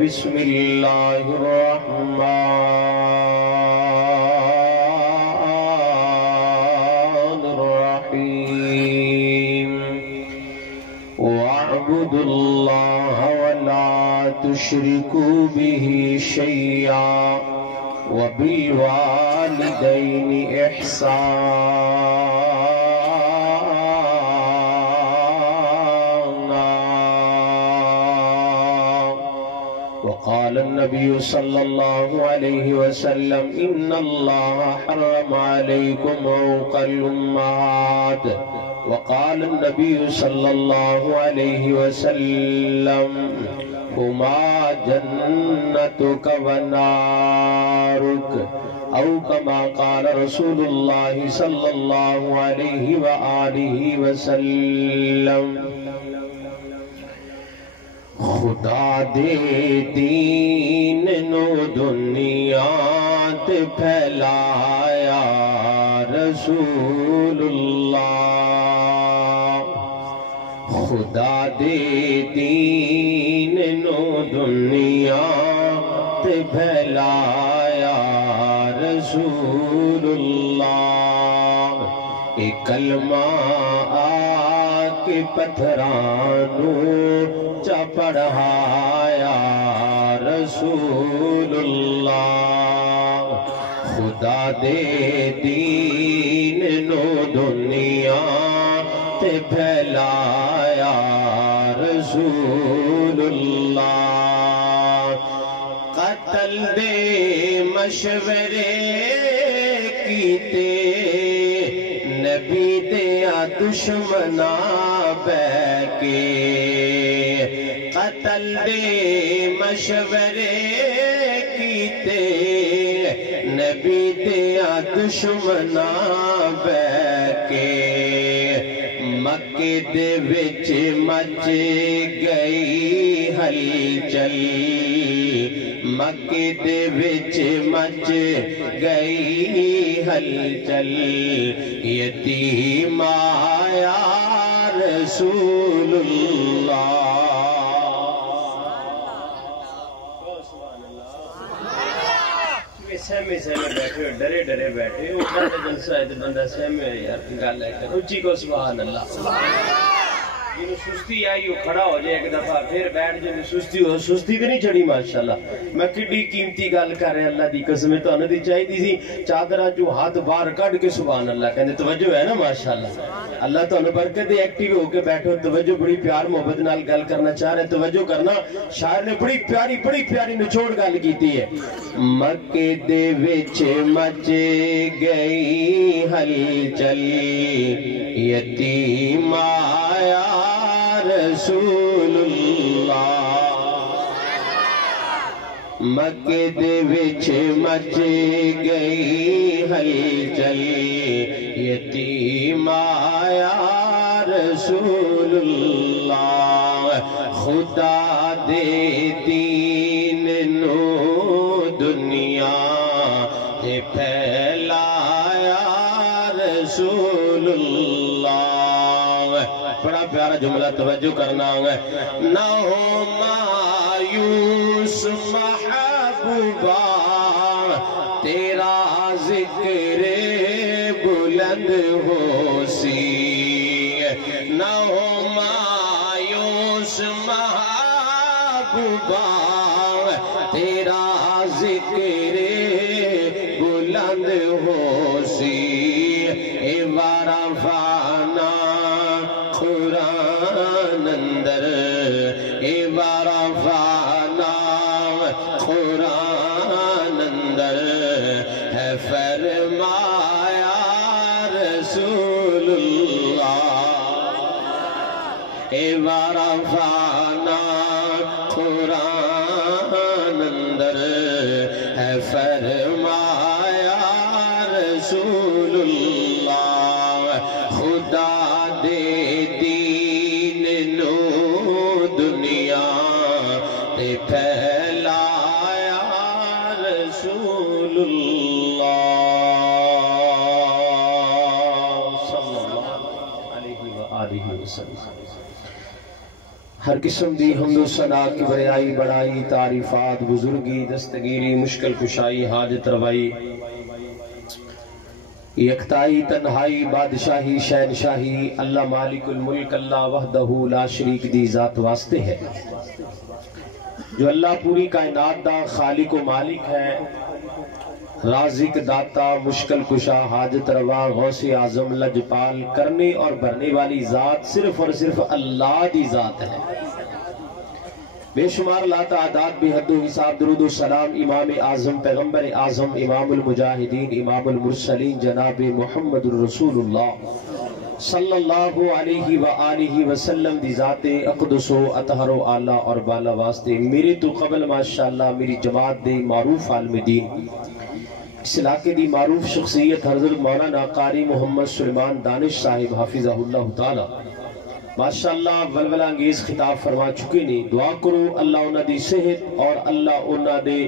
بسم اللہ الرحمن الرحیم وَاعْبُدُوا اللَّهَ وَلَا تُشْرِكُوا بِهِ شَيْئًا وَبِالْوَالِدَيْنِ إِحْسَانًا وقال النبي صلى الله عليه وسلم إن الله حرم عليكم عقوق الأمهات وقال النبي صلى الله عليه وسلم هما جنتك ونارك أو كما قال رسول الله صلى الله عليه وآله وسلم خدا دے دین نو دنیا تے پھیلایا رسول اللہ خدا دے دین نو دنیا تے پھیلایا رسول اللہ ایک کلمہ آکے پتھرانو چا پڑھایا رسول اللہ خدا دے دین نو دنیا تے پھیلایا رسول اللہ قتل دے مشورے کیتے نبی دیا دشمنا بے کے قتل دے مشورے کیتے نبی دیا دشمنا بے کے مکے دے وچ مچ گئی ہلچل مکے دے وچ مچ گئی ہلچل یتیم آیا رسول اللہ سہمے سہمے بیٹھے ہو ڈرے ڈرے بیٹھے ہو اوپر جلسہ ہے بندہ سہمے ہے یار گل ہے کر اچھی کو سبحان اللہ جنہوں سستی آئی وہ کھڑا ہو جائے ایک دفعہ پھر بیٹھ جنہوں سستی ہو سستی بھی نہیں چھڑی ماشاءاللہ میں کڈی قیمتی گل کر رہے اللہ دی قسم تو انہوں دی چاہی دی سی چادرہ جو ہاتھ باہر کٹ کے سبحان اللہ کہنے توجہ ہے نا ماشاءاللہ اللہ تو انہوں برکت دے ایکٹیو ہو کے بیٹھو توجہ بڑی پیار محبت نال گل کرنا چاہ رہے توجہ کرنا شاعر نے بڑی پیاری نچوڑ گل کیتی ہے مکے دے وچ مچ گئی ہلچل یتیم آیا رسول اللہ مکے دے وچ مچ گئی ہلچل یتیم آیا رسول اللہ خدا دے دین نو دنیا تے پھیلایا رسول اللہ بڑا پیارا جملہ توجہ کرنا ہے نہ ہو مایوس محبوبہ تیرا ذکر بلند ہو سی نہ ہو مایوس محبوبہ تیرا ذکر بلند ہو سی اے وارفانا قرآن اندر اے وارفانا قرآن اندر ہے فرمایا رسول اللہ اے وارفانا قرآن اندر ہے فرمایا رسول اللہ خدا دے دین نو دنیا تے پھیلایا رسول اللہ صلی اللہ علیہ وآلہ وسلم ہر قسم دی حمد و ثنا کبریائی بڑائی تعریفات بزرگی دستگیری مشکل کشائی حاجت روائی یکتائی تنہائی بادشاہی شہنشاہی اللہ مالک الملک اللہ وحدہ لا شریک دی ذات واسطے ہے، جو اللہ پوری کائنات دا خالق و مالک ہے، رازق داتا مشکل کشا حاجت روا غوث اعظم لجپال کرنے اور بھرنے والی ذات صرف اور صرف اللہ دی ذات ہے۔ بے شمار لا تعداد بے حد و حساب درود و سلام امام اعظم پیغمبر اعظم امام المجاہدین امام المرسلین جناب محمد الرسول اللہ صلی اللہ علیہ وآلہ وسلم دی ذات اقدس و اطہر و اعلیٰ اور بالا واسطے میرے تو قبل ماشاءاللہ میری جماعت دے معروف عالم دین اس علاقے دی معروف شخصیت حضرت مولانا قاری محمد سلیمان دانش صاحب حافظہ اللہ تعالی ماشاءاللہ ولولہ انگیز خطاب فرما چکے نے، دعا کرو اللہ انہاں دی صحت اور اللہ انہاں دے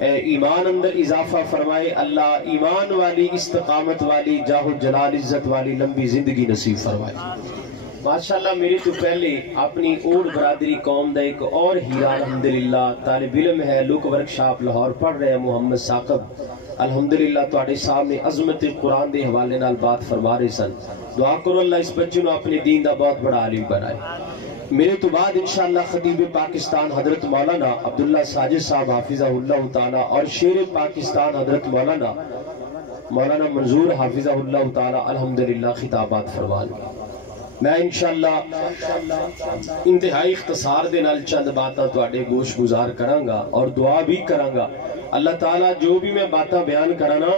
ایمان اندر اضافہ فرمائے، اللہ ایمان والی استقامت والی جاہ و جلال عزت والی لمبی زندگی نصیب فرمائے۔ ماشاءاللہ میرے تو پہلے اپنی اور برادری قوم دا ایک اور ہیرا الحمدللہ طالب علم ہے، لوک ورکشاپ لاہور پڑھ رہے ہیں، محمد ثاقب الحمدللہ تواڈے سامنے عظمت قرآن دے حوالے نال بات فرما رہے سن۔ دعا کرو اللہ اس بچے نو اپنے دین دا بہت بڑا عالم بنائے۔ میرے تو بعد انشاءاللہ خطیب پاکستان حضرت مولانا عبداللہ ساجد صاحب حافظہ اللہ تعالی اور شیر پاکستان حضرت مولانا منظور حافظہ اللہ تعالی الحمدللہ خطابات فرمان گے۔ میں انشاءاللہ انتہائی اختصار دے نال چند باتاں تواڈے گوش گزار کراں گا اور دعا بھی کراں گا۔ اللہ تعالیٰ جو بھی میں باتاں بیان کرانا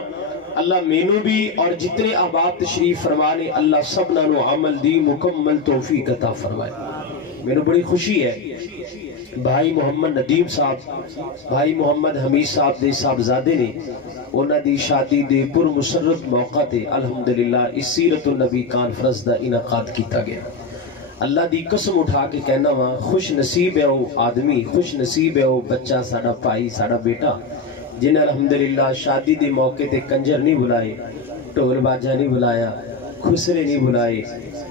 اللہ مینوں بھی اور جتنے احباب تشریف فرمانے اللہ سبنا نو عمل دی مکمل توفیق عطا فرمائے۔ مینوں بڑی خوشی ہے بھائی محمد ندیم صاحب بھائی محمد حمید صاحب دے صاحبزادے نے انہاں دی شادی دے پر مسرت موقع تے الحمدللہ اس سیرت النبی کانفرنس دا انعقاد کیتا گیا۔ اللہ دی قسم اٹھا کے کہنا وا خوش نصیب ہے وہ آدمی، خوش نصیب ہے وہ بچہ ساڑا بھائی ساڑا بیٹا جنہیں الحمدللہ شادی دے موقع تے کنجر نہیں بلائے، ٹول باجہ نہیں بلایا، خسرے نہیں بلائے،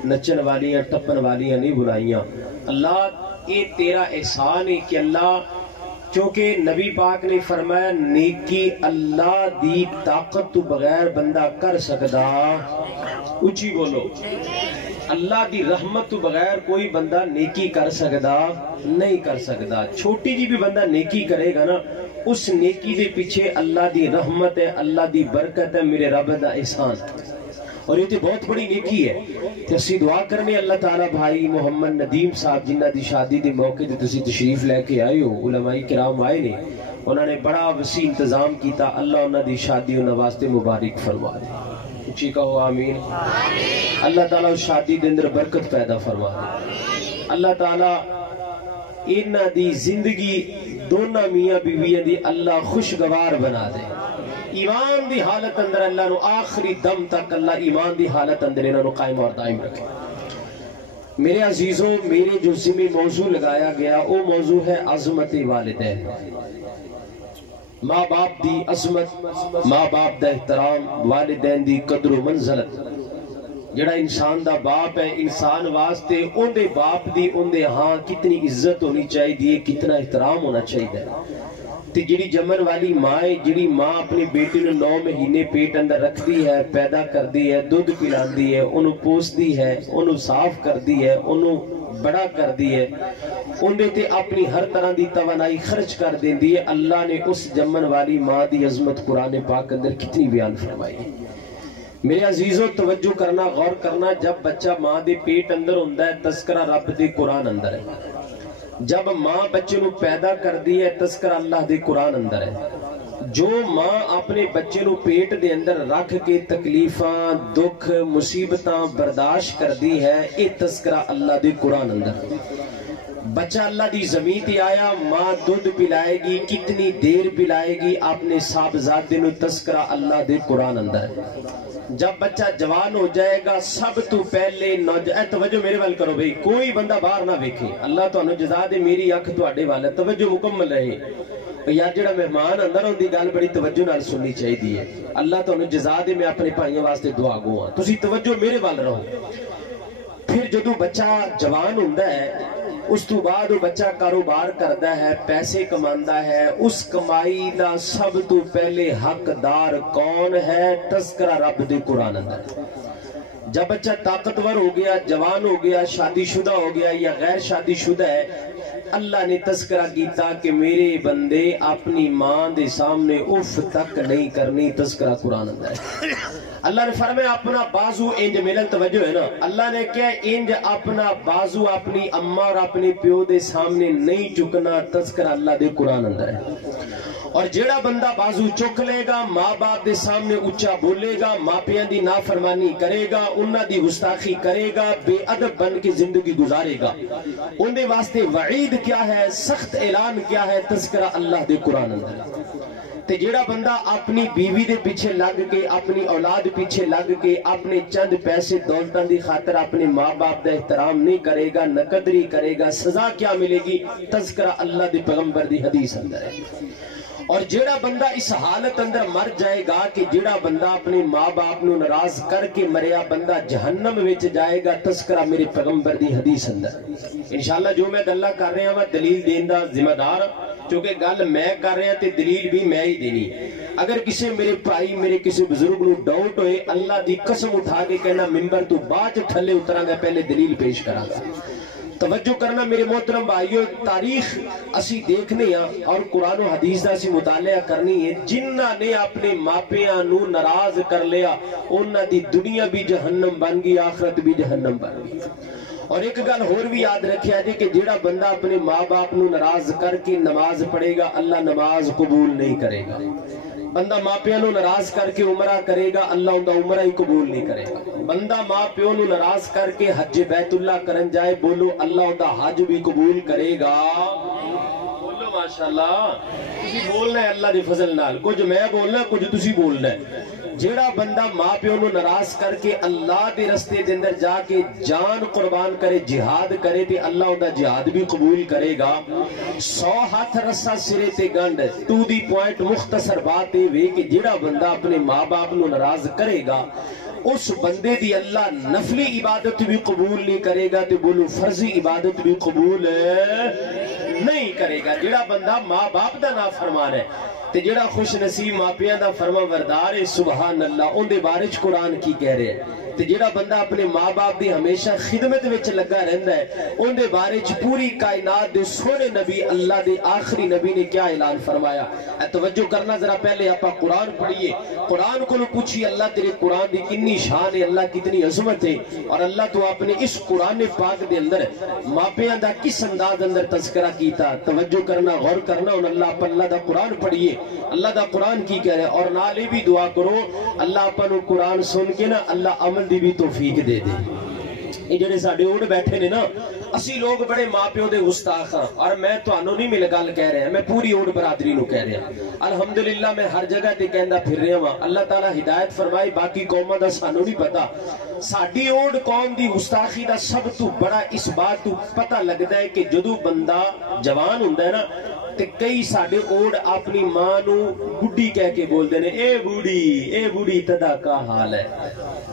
نچن والیاں ٹپن والیاں نہیں بلائیاں۔ اللہ اے تیرا احسان ہے کہ اللہ چونکہ نبی پاک نے فرمایا نیکی اللہ دی طاقت تو بغیر بندہ کر سکدا، اچھی بولو، اللہ دی رحمت تو بغیر کوئی بندہ نیکی کر سکدا نہیں کر سکدا۔ چھوٹی جی بھی بندہ نیکی کرے گا نا اس نیکی دے پیچھے اللہ دی رحمت ہے، اللہ دی برکت ہے، میرے رب دا احسان، اور یہ تو بہت بڑی نیکی ہے۔ تو اسی دعا کرنے اللہ تعالیٰ بھائی محمد ندیم صاحب جنہ دی شادی دے موقع تے تسی تشریف لے کے آئے ہو، علماء کرام آئے نے، انہوں نے بڑا وسیع انتظام کیتا، اللہ انہوں دی شادی انہوں واسطے مبارک فرما دے، اچھی کہو آمین۔ اللہ تعالیٰ اس شادی دے اندر برکت پیدا فرما دے، اللہ تعالیٰ انہوں دی زندگی دونہ میاں بیویاں دی اللہ خوشگوار بنا دے، ایمان دی حالت اندر اللہ نو آخری دم تک اللہ ایمان دی حالت اندر انہوں نو قائم اور دائم رکھے۔ میرے عزیزوں میرے جو ذمہ موضوع لگایا گیا وہ موضوع ہے عظمت والدین، ماں باپ دی عظمت، ماں باپ دا احترام، والدین دی قدر و منزلت۔ جڑا انسان دا باپ ہے انسان واسطے ان دے باپ دی ان دے ہاں کتنی عزت ہونی چاہیے، کتنا احترام ہونا چاہیے۔ تے جڑی جمن والی ماں ہے، جڑی ماں اپنے بیٹے نے 9 مہینے پیٹ اندر رکھتی ہے، پیدا کردی ہے، دودھ پلاندی ہے، انہوں پوستی ہے، انہوں صاف کردی ہے، انہوں بڑا کردی ہے، انہیں تے اپنی ہر طرح دی توانائی خرچ کر دین دی ہے۔ اللہ نے اس جمن والی ماں دی عظمت قرآن پاک اندر کتنی بیان فرمائی ہے۔ میرے عزیزوں توجہ کرنا غور کرنا، جب بچہ ماں دے پیٹ اندر ہوندہ ہے تذکرہ رب دے قرآن اندر ہے، جب ماں بچے نو پیدا کر دی ہے تذکرہ اللہ دے قرآن اندر ہے۔ جو ماں اپنے بچے نو پیٹ دے اندر رکھ کے تکلیفاں دکھ مصیبتاں برداشت کر دی ہے، اے تذکرہ اللہ دے قرآن اندر۔ بچہ اللہ دی زمین تے آیا، ماں دودھ پلائے گی، کتنی دیر پلائے گی، اپنے صاحبزادے نو تذکرہ اللہ دے قرآن اندر ہے۔ جب بچہ جوان ہو جائے گا سب تو پہلے توجہ میرے وال کرو بھئی، کوئی بندہ باہر نہ ویکھے، اللہ تو انہوں جزا دے، میری اکھ تو اڈے والا توجہ مکمل رہے۔ یا جڑا مہمان اندر ہوں دی گل بڑی توجہ نال سننی چاہیے، اللہ تو انہوں جزا دے، میں اپنے بھائیوں واسطے دعا گو ہاں، تسی توجہ میرے وال رہو۔ پھر جدو بچہ جوان ہوندہ ہے اس تو بعد وہ بچہ کاروبار کرتا ہے، پیسے کماندا ہے، اس کمائی دا سب تو پہلے حقدار کون ہے؟ تذکرہ رب دے قرآن اندر۔ جب بچہ طاقتور ہو گیا، جوان ہو گیا، شادی شدہ ہو گیا یا غیر شادی شدہ ہے، اللہ نے تذکرہ کیتا کہ میرے بندے اپنی ماں دے سامنے اف تک نہیں کرنی، تذکرہ قرآن اندر ہے۔ اللہ نے فرمایا اپنا بازو انج ملن، توجہ ہے نا، اللہ نے کیا انج اپنا بازو اپنی اماں اور اپنی پیو دے سامنے نہیں چکنا، تذکرہ اللہ دے قرآن اندر ہے۔ اور جیڑا بندہ بازو چک لے گا، ماں باپ دے سامنے اچھا بولے گا، ماں پیاں دی نافرمانی کرے گا، انہاں دی گستاخی کرے گا، بے ادب بن کے زندگی گزارے گا، ان دے واسطے وعید کیا ہے، سخت اعلان کیا ہے، تذکرہ اللہ دے قرآن اندر۔ تے جیڑا بندہ اپنی بیوی دے پیچھے لگ کے، اپنی اولاد پیچھے لگ کے، اپنے چند پیسے دولتاں دی خاطر اپنے ماں باپ دا احترام نہیں کرے گا، نہ قدری کرے گا، سزا کیا ملے گی؟ تذکرہ اللہ دے پیغمبر دی حدیث اندر ہے۔ اور جیڑا بندہ اس حالت اندر مر جائے گا کہ جیڑا بندہ اپنے ماں باپ نو ناراض کر کے مریا بندہ جہنم وچ جائے گا، تذکرہ میرے پیغمبر دی حدیث اندر۔ انشاءاللہ جو میں گلاں کر رہا ہوں دلیل دین دا ذمہ دار، چونکہ گل میں کر رہا تے دلیل بھی میں ہی دینی۔ اگر کسی میرے بھائی میرے کسی بزرگ نو ڈاؤٹ ہوئے، اللہ دی قسم اٹھا کے کہنا ممبر تو بعد تھلے اتراں گا، پہلے دلیل پیش کراں گا۔ توجہ کرنا میرے محترم بھائیو، تاریخ اسی دیکھنے ہیں اور قرآن و حدیث دا اسی مطالعہ کرنی ہے۔ جنہ نے اپنے ماپیاں نو ناراض کر لیا، انہ دی دنیا بھی جہنم بن گئی، آخرت بھی جہنم بن گئی۔ اور ایک گل اور بھی یاد رکھیا جی کہ جیڑا بندہ اپنے ماں باپ نو ناراض کر کے نماز پڑھے گا، اللہ نماز قبول نہیں کرے گا۔ بندہ ماں پیو نو ناراض کر کے عمرہ کرے گا، اللہ اندہ عمرہ ہی قبول نہیں کرے گا۔ بندہ ماں پیو نو ناراض کر کے حج بیت اللہ کرن جائے، بولو اللہ اندہ حج بھی قبول کرے گا۔ بولو ماشاءاللہ، تسی بولنا ہے اللہ دی فضل نال، کچھ میں بولنا ہے کچھ تسی بولنا ہے۔ جیڑا بندہ ماں پیو نو ناراض کر کے اللہ دے رستے دے اندر جا کے جان قربان کرے، جہاد کرے تے اللہ اندہ جہاد بھی قبول کرے گا۔ 100 ہاتھ رسا سرے تے گنڈ، ٹو دی پوائنٹ مختصر بات ہے کہ جیڑا بندہ اپنے ماں باپ نو ناراض کرے گا، اس بندے دی اللہ نفلی عبادت بھی قبول نہیں کرے گا، تے بولو فرضی عبادت بھی قبول نہیں کرے گا۔ جیڑا بندہ ماں باپ دا نافرمان ہے تے جیڑا خوش نصیب ماپیاں دا فرما بردار ہے، سبحان اللہ، ان دے بارے چ قرآن کی کہہ رہے ہیں۔ تے جیڑا بندہ اپنے ماں باپ دی ہمیشہ خدمت وچ لگا رہندا ہے، ان دے بارے چ پوری کائنات دے سونے نبی اللہ دے آخری نبی نے کیا اعلان فرمایا؟ توجہ کرنا ذرا، پہلے آپا قرآن پڑھیے، قرآن کو پوچھیے اللہ تیرے قرآن دی کتنی شان ہے، اللہ کتنی عظمت ہے، اور اللہ تو اپنے اس قرآن پاک دے اندر ماپیاں دا کس انداز اندر تذکرہ کیتا۔ توجہ کرنا، غور کرنا، اور اللہ دا قرآن پڑھیے، اللہ دا قرآن کی کہہ رہے، اور نالے بھی دعا کرو اللہ اپا نو قرآن سن کے نا اللہ عمل دی بھی توفیق دے دے۔ یہ جڑے ساڑے اوڑ بیٹھے نے نا، اسی لوگ بڑے ماں پیو دے گستاخ ہاں، اور میں تو انہوں نہیں مل گل کہہ رہے ہیں، میں پوری اوڑ برادری نو کہہ رہے ہیں۔ الحمدللہ میں ہر جگہ تے کہندہ پھر رہے ہاں، اللہ تعالیٰ ہدایت فرمائی، باقی قومہ دا سانو نہیں پتا۔ ساڑی اوڑ قوم دی گستاخی دا سب تو بڑا اس بات تو پتہ لگتا ہے کہ جدو بندہ جوان ہوندہ ہے نا، تے کئی ساڑے اوڑ اپنی ماں نو بڑی کہہ کے بول دینے، اے بوڑی تدا کا حال ہے۔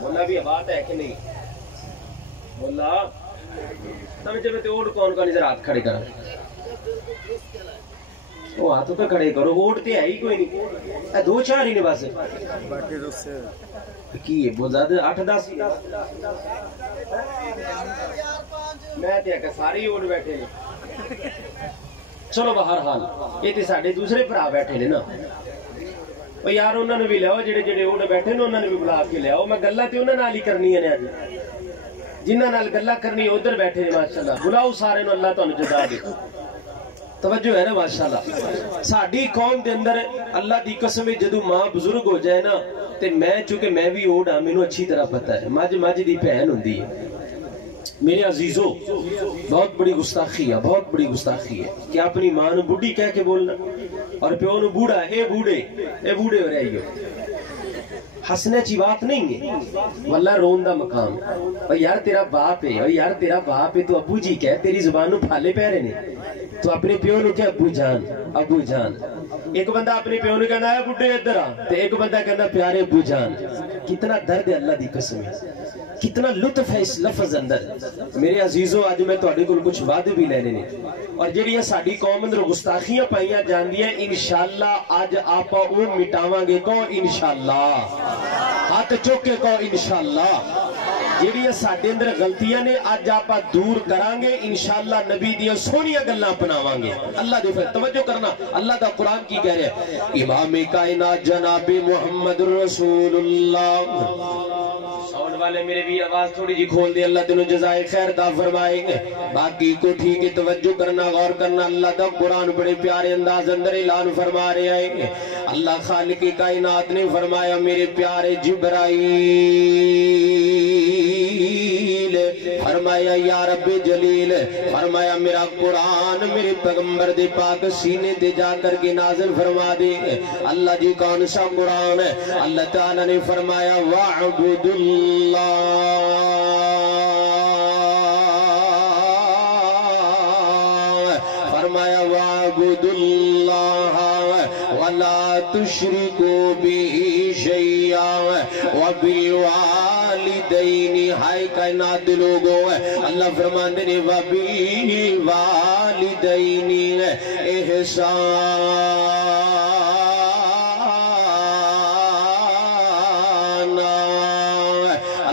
مولا بھی بات ہے کہ نہیں؟ مولا سمجھے میں تے اوڑ کون کا نظر ہاتھ کھڑے کرا، وہ ہاتھ تو کھڑے کرو، اوڑ تے ہے ہی کوئی نہیں، دو چار ہی نے بس کی ہے بہت زیادہ 8-10 میں تے کہ ساری اوڑ بیٹھے نے۔ چلو بہرحال یہ تے ساڑے دوسرے پرا بیٹھے نے نا، یار انہوں نے بھی لیاؤ، جڑے جڑے اوڑ بیٹھے نے انہوں نے بھی بلا کے لیاؤ، میں گلہ تے انہوں نے کرنی ہے، جنہاں نال گلہ کرنی ہے ادھر بیٹھے نے، ماشاءاللہ بلاؤ سارے نو، اللہ تو جزا دے۔ توجہ ہے نا ماشاءاللہ۔ ساڑی قوم دے اندر اللہ دی قسم جدو ماں بزرگ ہو جائے نا، تے میں چونکہ میں بھی اوڑ ہاں، میں نو اچھی طرح پتہ ہے، مجھ دی پہن ہوندی ہے۔ میرے عزیزو، بہت بڑی گستاخی ہے، بہت بڑی گستاخی ہے کہ اپنی ماں نو بڑھی کہہ کے بولنا، اور پیو نو بوڑھا، اے بوڑھے ہو رہی ہو۔ ہسنے چی بات نہیں ہے، واللہ رون دا مقام ہے۔ اور یار تیرا باپ ہے، اور یار تیرا باپ ہے تو ابو جی کہہ، تیری زبان نو پھالے پیرے نے، تو اپنے پیو نو کہ ابو جان۔ ایک بندہ اپنے پیو نو کہنا ہے بڑھے ادھر آ، تو ایک بندہ کہنا پیارے ابو جان۔ کتنا درد ہے اللہ دی قسم ہے، کتنا لطف ہے اس لفظ اندر. میرے عزیزو آج میں تواڈے کول کچھ وعدے بھی لینے نے اور جڑیاں ساڈی قوم اندر گستاخیاں پائیاں جاندیاں انشاءاللہ اج آپا او مٹاواں گے. کو انشاءاللہ ہاتھ چوک کے کو انشاءاللہ. جڑیاں ساڈے اندر غلطیاں نے اج آپا دور کران گے انشاءاللہ. نبی دیاں سونیاں گلاں اپناواں گے. اللہ دے فضل توجہ کرنا. اللہ دا قرآن کی کہہ رہا ہے امام کائنات جناب محمد رسول اللہ. ساؤنڈ والے میرے بھی آواز تھوڑی جی کھول دے. اللہ تینوں جزائے خیر دا فرمائیں گے. باقی کو ٹھیک ہے توجہ کرنا غور کرنا. اللہ دا قرآن بڑے پیارے انداز اندر اعلان فرما رہے ہیں. اللہ خالق کائنات نے فرمایا میرے پیارے جبرائیل فرمایا یا رب جلیل فرمایا میرا قرآن میرے پیغمبر دے پاک سینے دے جا کر کے نازل فرما دے. اللہ جی کون سا قرآن ہے؟ اللہ تعالیٰ نے فرمایا وَعْبُدُ اللَّهَ فرمایا وَعْبُدُ اللَّهَ وَلَا تُشْرِكُوا بِهِ شَيْئًا وَبِالْوَالِدَيْنِ. ہائے کائنات دے لوگوں اللہ فرماندے نے وَبِالْوَالِدَيْنِ احسانا.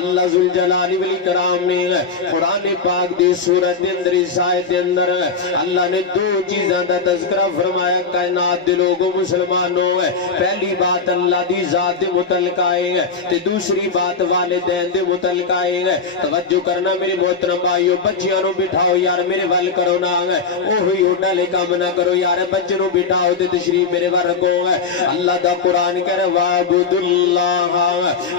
اللہ ذوالجلال والاکرام نے قرآن پاک دی سورت اندر اس آیت اندر اللہ نے دو چیزاں دا تذکرہ فرمایا کائنات دے لوگوں مسلمانوں. پہلی بات اللہ دی ذات دے متعلق آئے تے دوسری بات والدین دے متعلق آئے. توجہ کرنا میرے محترم بھائیو. بچیاں نو بٹھاؤ یار میرے ول کرو نا. اوہی اوڈا لے کام نہ کرو یار. بچے نو بٹھاؤ تے تشریف میرے ول رکھو. اللہ دا قرآن کہہ رہا وَعْبُدُ اللَّهَ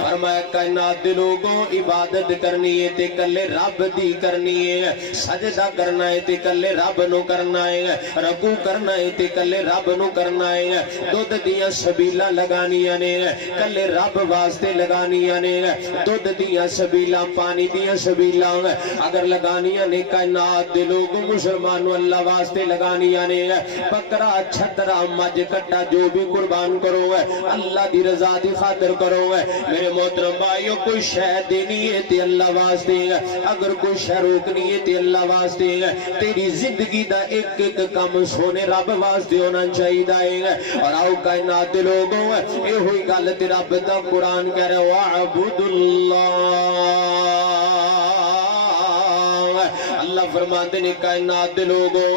فرمایا کائنات دے لوگوں عبادت کرنی ہے تے کلے رب دی کرنی ہے. سجدہ کرنا ہے تے کلے رب نو کرنا ہے. رکوع کرنا ہے تے کلے رب نو کرنا ہے. دودھ دیاں سبیلاں لگانیاں نے کلے رب واسطے لگانیاں نے. دودھ دیاں سبیلاں پانی دیاں سبیلاں اگر لگانیاں نے کائنات دے لوگ مسلمانوں اللہ واسطے لگانیاں نے. بکرا چھترا مجھ کٹا جو بھی قربان کرو اللہ دی رضا دی خاطر کرو. میرے محترم بھائیو کوئی شے دینی ہے تے اللہ واسطے اگر کوئی شے روکنی ہے تے اللہ واسطے. تیری زندگی دا ایک ایک کام سونے رب واسطے ہونا چاہیے. اور آؤ کائنات دے لوگوں اے ہوئی گل تے رب دا قرآن کہہ رہا وَعْبُدُ اللَّهَ. اللہ فرماتے نے کائنات دے لوگوں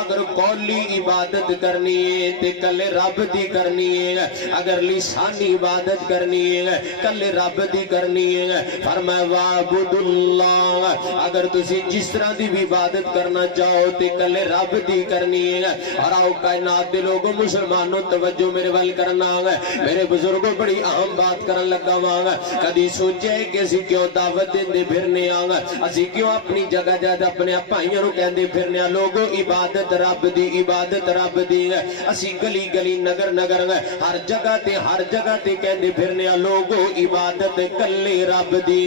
اگر قولی عبادت کرنی ہے تے کلے رب دی کرنی ہے. اگر لسانی عبادت کرنی ہے کلے رب دی کرنی ہے. فرمایا وَعْبُدُ اللَّهَ اگر تسی جس طرح دی بھی عبادت کرنا چاہو تے کلے رب دی کرنی ہے. اور آؤ کائنات دے لوگوں مسلمانوں توجہ میرے ول کرنا. میرے بزرگوں بڑی اہم بات کرن لگا وہاں. کدی سوچے کہ اسی کیوں دعوت دیندے پھرنے آنگا اسی کیوں اپنی جگہ جگہ اپنے اپائیاں نو کہندے پھرنے لوگوں عبادت رب دی عبادت رب دی. اسی گلی گلی نگر نگر ہر جگہ تے کہندے پھرنے لوگوں عبادت کلے رب دی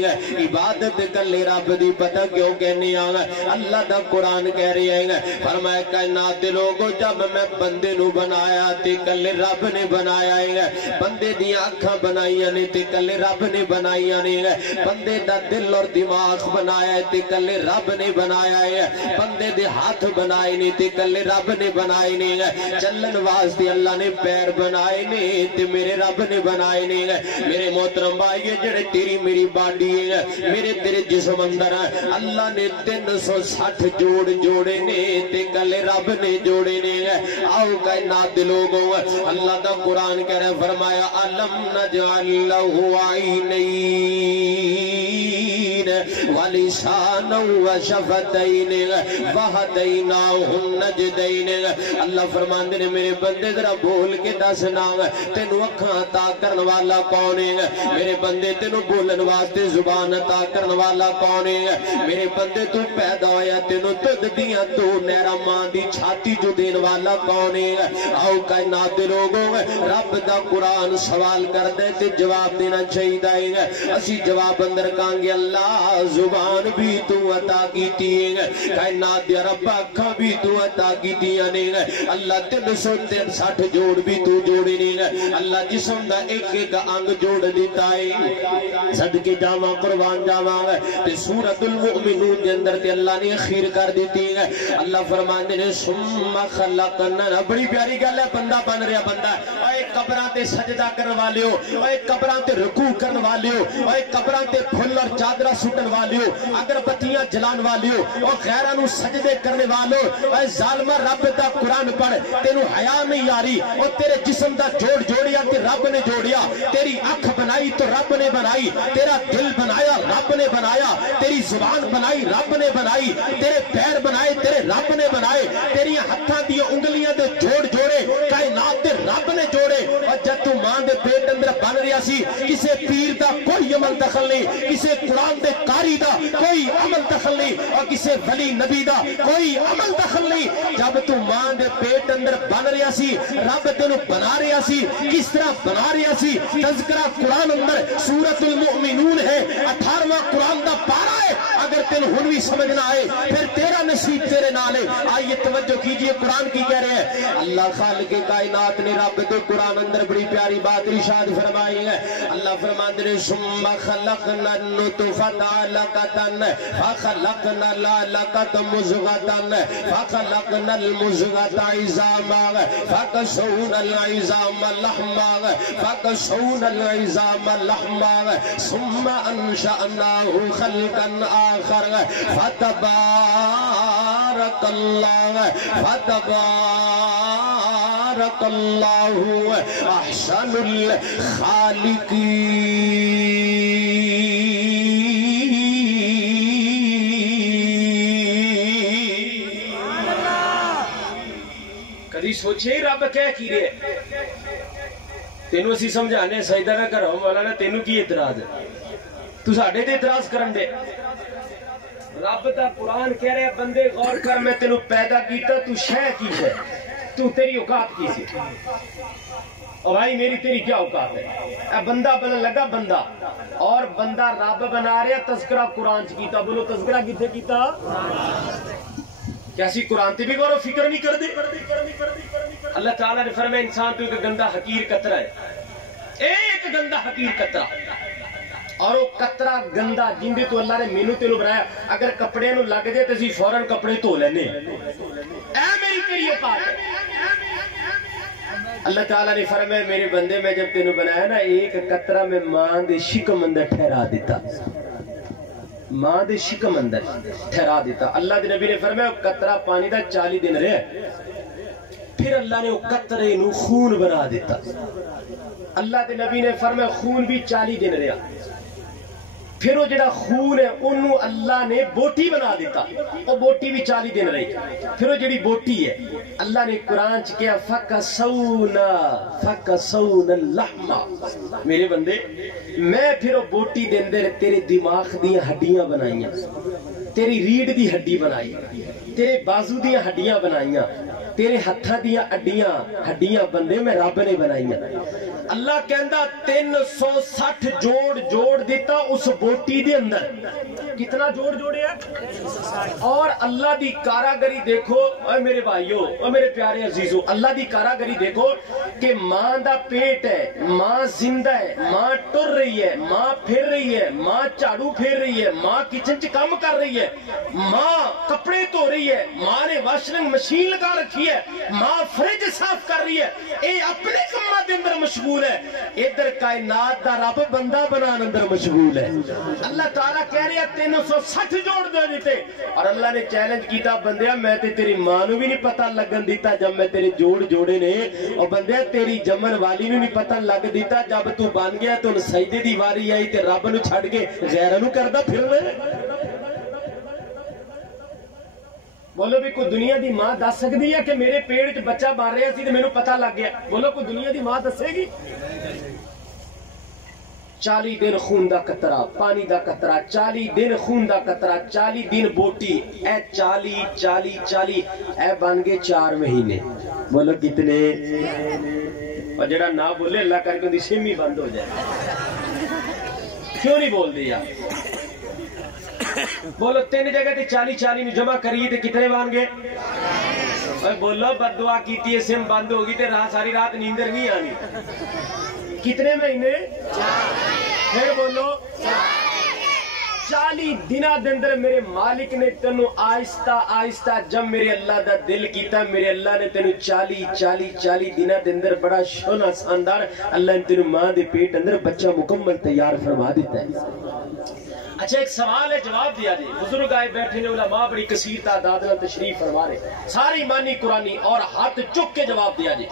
عبادت کلے رب دی. پتہ کیوں کہنے آنگا اللہ دا قرآن کہہ رہے ہیں فرمایا کائنات دے لوگوں جب میں بندے نو بنایا تے کلے رب نے بنایا ہے. بندے دیاں اکھاں بنائیاں نے تے کلے رب نے بنائیاں نے. بندے دا دل اور دماغ بنایا ہے تے کلے رب نے بنایا ہے. بندے دے ہاتھ بنائے نے تے کلے رب نے بنائے نے. چلن واسطے اللہ نے پیر بنائے نے تے میرے رب نے بنائے نے. میرے محترم بھائی جڑے تیری میری باڈی ہے میرے تیرے جسم اندر اللہ نے 360 جوڑ جوڑے نے تے کلے رب نے جوڑے نے. آؤ کائنات دے لوگوں اللہ دا قرآن کہہ رہا فرمایا الم نجعل لہ عینین ولسانا وشفتین وہدیناہ النجدین. اللہ فرماندے نے میرے بندے ذرا بول کے دسنا تینوں اکھاں عطا کرن والا کون ہے. میرے بندے تینوں بولن واسطے زبان عطا کرن والا کون ہے. میرے بندے تو پیدا ہویا تینوں دودھ دیاں دو نہراں ماں دی چھاتی جو دین والا کون ہے. آؤ کائنات دے لوگوں رب دا قرآن سوال کر دے تے جواب دینا چاہیے. اسی جواب اندر کہاں گے اللہ زبان بھی تو عطا کیتی ہے کائنات دے رب اکھاں بھی تو عطا کیتیاں نے اللہ 360 جوڑ بھی تو جوڑے نے اللہ جسم دا ایک ایک انگ جوڑ دیتا ہے صدقے جاواں قربان جاواں تے سورۃ المؤمنون دے اندر تے اللہ نے خیر کر دیتی ہے اللہ فرماندے نے ثم خلقنا بڑی پیاری گل ہے بندہ بن رہا بندہ اے قبراں تے سجدہ کرن والےو اے قبراں تے رکوع کرن والےو اے قبراں تے پھل اور چادرہ سٹن والےو اگر بتیاں جلان والےو او غیراں نو سجدے کرنے والو اے ظالما رب دا قرآن پڑھ تینو حیا نہیں آ رہی او تیرے جسم دا جوڑ جوڑیا تے رب نے جوڑیا تیری اکھ بنائی تو رب نے بنائی تیرا دل بنایا رب نے بنایا تیری زبان بنائی رب نے بنائی تیرے پیر بنائے تیرے رب نے بنائے تیری ہتھاں دی انگلیاں دے جوڑ جوڑے کائنات دے رب نے جوڑے اور جب تو ماں دے پیٹ اندر بن رہا سی کسے پیر دا کوئی عمل دخل نہیں کسے قرآن دے قاری دا کوئی عمل دخل نہیں اور کسے ولی نبی دا کوئی عمل دخل نہیں جب تو ماں دے پیٹ اندر بن رہا سی رب تینو بنا رہا سی کس طرح بنا رہا سی تذکرہ قرآن اندر سورۃ المؤمنون ہے 18واں قرآن دا پارا ہے اگر تینو ہن بھی سمجھنا ہے پھر تیرا نصیب تیرے نال ہے آئیے توجہ کیجئے قرآن کی کہہ رہے ہیں اللہ خالق کائنات نے رب دے قرآن اندر بڑی پیاری بات ارشاد فرمائی ہے اللہ فرماتے ہیں ثم خلقنا النطفة علقة فخلقنا العلقة مضغة فخلقنا المضغة عظاما فكسونا العظام لحما فكسونا العظام لحما ثم انشأناه خلقا آخر فتبارك الله احسن الخالقین کدی سوچے رب کہہ کی رہے تینوں اسی سمجھانے سجدہ نہ کرو مولانا تینوں کی اعتراض ہے تو ساڈے تے اعتراض کرن دے رب دا قرآن کہہ رہے بندے غور کر میں تینوں پیدا کیتا تو شے کی ہے تو تیری اوقات کی سی اور بھائی میری تیری کیا اوقات ہے اے بندہ بنن لگا بندہ اور بندہ رب بنا رہا تذکرہ قرآن چ کیتا بولو تذکرہ کتے کیتا کیا سی قرآن تے بھی غور و فکر نہیں کر دے اللہ تعالیٰ نے فرمایا انسان تو ایک گندا حقیر قطرہ ہے ایک گندا حقیر قطرہ اور وہ قطرہ گندا جندے تو اللہ نے مینو تینوں بنایا اگر کپڑے نو لگ دے تو سی فوراً کپڑے دھو لینے اے میری تیری اوقات ہے اللہ تعالیٰ نے فرمایا میرے بندے میں جب تینوں بنایا نا ایک قطرہ میں ماں دے شکم اندر ٹھہرا دیتا ماں دے شکم اندر ٹھہرا دیتا اللہ دے نبی نے فرمایا قطرہ پانی دا 40 دن رہے پھر اللہ نے وہ قطرے نو خون بنا دیتا اللہ دے نبی نے فرمایا خون بھی 40 دن رہا پھر وہ جڑا خون ہے انہوں اللہ نے بوٹی بنا دیتا وہ بوٹی بھی 40 دن رہی پھر وہ جڑی بوٹی ہے اللہ نے قرآن چ کیا فَكَسَوْنَا اللَّحْمَ میرے بندے میں پھر وہ بوٹی دے اندر تیرے دماغ دی ہڈیاں بنائیاں تیری ریڑھ دی ہڈی بنائی تیرے بازو دی ہڈیاں بنائیاں تیرے ہتھاں دی ہڈیاں بندے میں رب نے بنائیاں اللہ کہندا 360 جوڑ دیتا اس بوٹی دے اندر کتنا جوڑے ہیں اور اللہ دی کاراگری دیکھو اے میرے بھائیو اے میرے پیارے عزیزو اللہ دی کاراگری دیکھو کہ ماں دا پیٹ ہے ماں زندہ ہے ماں ٹر رہی ہے ماں پھر رہی ہے ماں جھاڑو پھیر رہی ہے ماں کچن چ کام کر رہی ہے ماں کپڑے دھو رہی ہے ماں نے واشنگ مشین لگا رکھی ہے ماں فریج صاف کر رہی ہے اے اپنے کماں دے اندر مشغول ہے ادھر کائنات دا رب بندہ بنان اندر مشغول ہے اللہ تعالیٰ کہہ رہے ہیں 360 جوڑ دے دیتے اور اللہ نے چیلنج کیتا بندیا میں تے تیری ماں نو بھی نہیں پتہ لگن دیتا جب میں تیرے جوڑے نے اور بندیا تیری جمن والی نو نہیں پتہ لگ دیتا جب تو بن گیا تو سجدے دی واری آئی تے رب نو چھڑ کے غیراں نو کردا پھر رہے بولو بھی کوئی دنیا دی ماں دس سکتی ہے کہ میرے پیڑ چ بچہ بن رہا سی تے مینوں پتہ لگ گیا بولو کوئی دنیا دی ماں دسے گی 40 دن خون دا قطرہ پانی دا قطرہ 40 دن خون دا قطرہ 40 دن بوٹی اے 40 اے بن گئے 4 مہینے بولو کتنے اور جڑا نہ بولے اللہ کر کے ان دی سم ہی بند ہو جائے کیوں نہیں بول دیا بولو 3 جگہ تے 40 نو جمع کریے تے کتنے بن گئے؟ بولو بد دعا کیتی ہے سم بند ہوگی تے ساری رات نیندر نہیں آنی. کتنے مہینے؟ پھر بولو 40 دنہ دے اندر میرے مالک نے تینو آہستہ آہستہ جب میرے اللہ دا دل کیتا میرے اللہ نے تینو 40 دنہ دے اندر بڑا شونا شاندار اللہ نے تینو ماں دے پیٹ اندر بچہ مکمل تیار فرما دیتا ہے. اچھا ایک سوال ہے جواب دیا جی. بزرگ آئے بیٹھے نے علماء بڑی کثیر تعداد میں تشریف فرما رہے ساری ایمانی قرآنی اور ہاتھ چک کے جواب دیا جی.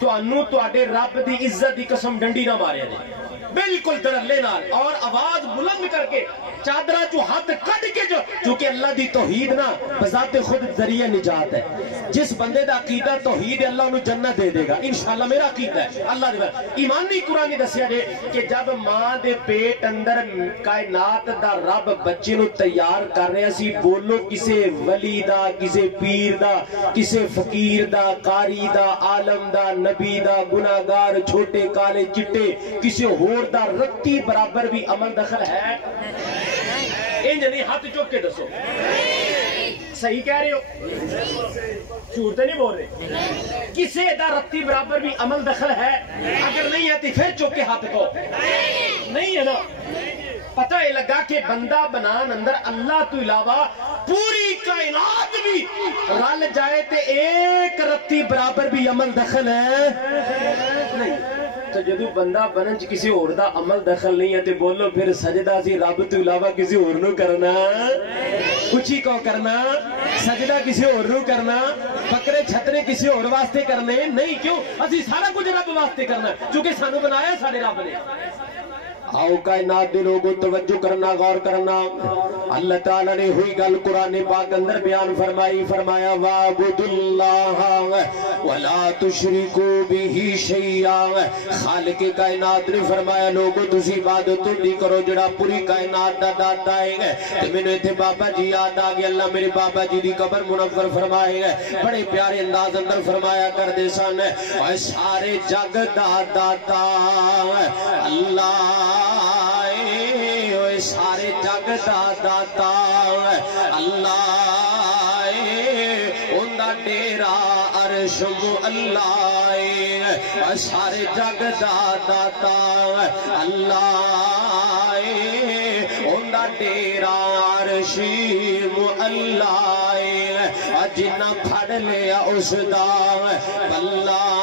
تو انو تو آٹے رب دی عزت دی قسم ڈنڈی نہ ماریا جی بالکل درلے نال اور آواز بلند کر کے چادرہ جو ہاتھ کٹ کے جو چونکہ اللہ دی توحید نا بذات خود ذریعہ نجات ہے. جس بندے دا عقیدہ توحید ہے اللہ انہوں جنت دے دے گا انشاءاللہ. میرا عقیدہ ہے اللہ دے ایمانی قرآن دسیا جے کہ جب ماں دے پیٹ اندر کائنات دا رب بچے نو تیار کر رہے سی بولو کسے ولی دا کسے پیر دا کسے فقیر دا قاری دا عالم دا نبی دا گناہگار چھوٹے کالے چٹے کسے ہور دا رتی برابر بھی عمل دخل ہے؟ انج نہیں ہاتھ چوک کے دسو صحیح کہہ رہے ہو جھوٹ تو نہیں بول رہے. کسے دا رتی برابر بھی عمل دخل ہے؟ اگر نہیں ہے تو پھر چوک کے ہاتھ کو نہیں ہے نا. پتہ یہ لگا کہ بندہ بنان اندر اللہ تو علاوہ پوری کائنات بھی رل جائے تے ایک رتی برابر بھی عمل دخل ہے نہیں. تو جدو بندہ بنن چ کسی اور دا عمل دخل نہیں ہے تے بولو پھر سجدہ سی رب تو علاوہ کسی اور نو کرنا کچھ ہی کو کرنا سجدہ کسی اور نو کرنا بکرے چھترے کسی اور واسطے کرنے نہیں. کیوں اسی سارا کچھ رب واسطے کرنا چونکہ سانو بنایا سارے رب نے. آؤ کائنات دے لوگوں توجہ کرنا غور کرنا. اللہ تعالیٰ نے ہوئی گل قرآن پاک اندر بیان فرمایا وَعْبُدُ اللَّهَ وَلَا تُشْرِكُوا بِهِ شَيْئًا. خالق کائنات نے فرمایا لوگوں تسی عبادت نہیں کرو جڑا پوری کائنات دا داتا ہے. تے میں نے بابا جی یاد آ گیا اللہ میرے بابا جی دی قبر منور فرمائے گئے بڑے پیارے انداز اندر فرمایا کر دے سن اور سارے جگ دا داتا اللہ سارے جگ دا داتا اللہ ان دا ڈیرا عرش اللہ سارے جگ دا داتا اللہ ان دا ڈیرا عرش اللہ جنہ پھڑ لیا اس دا اللہ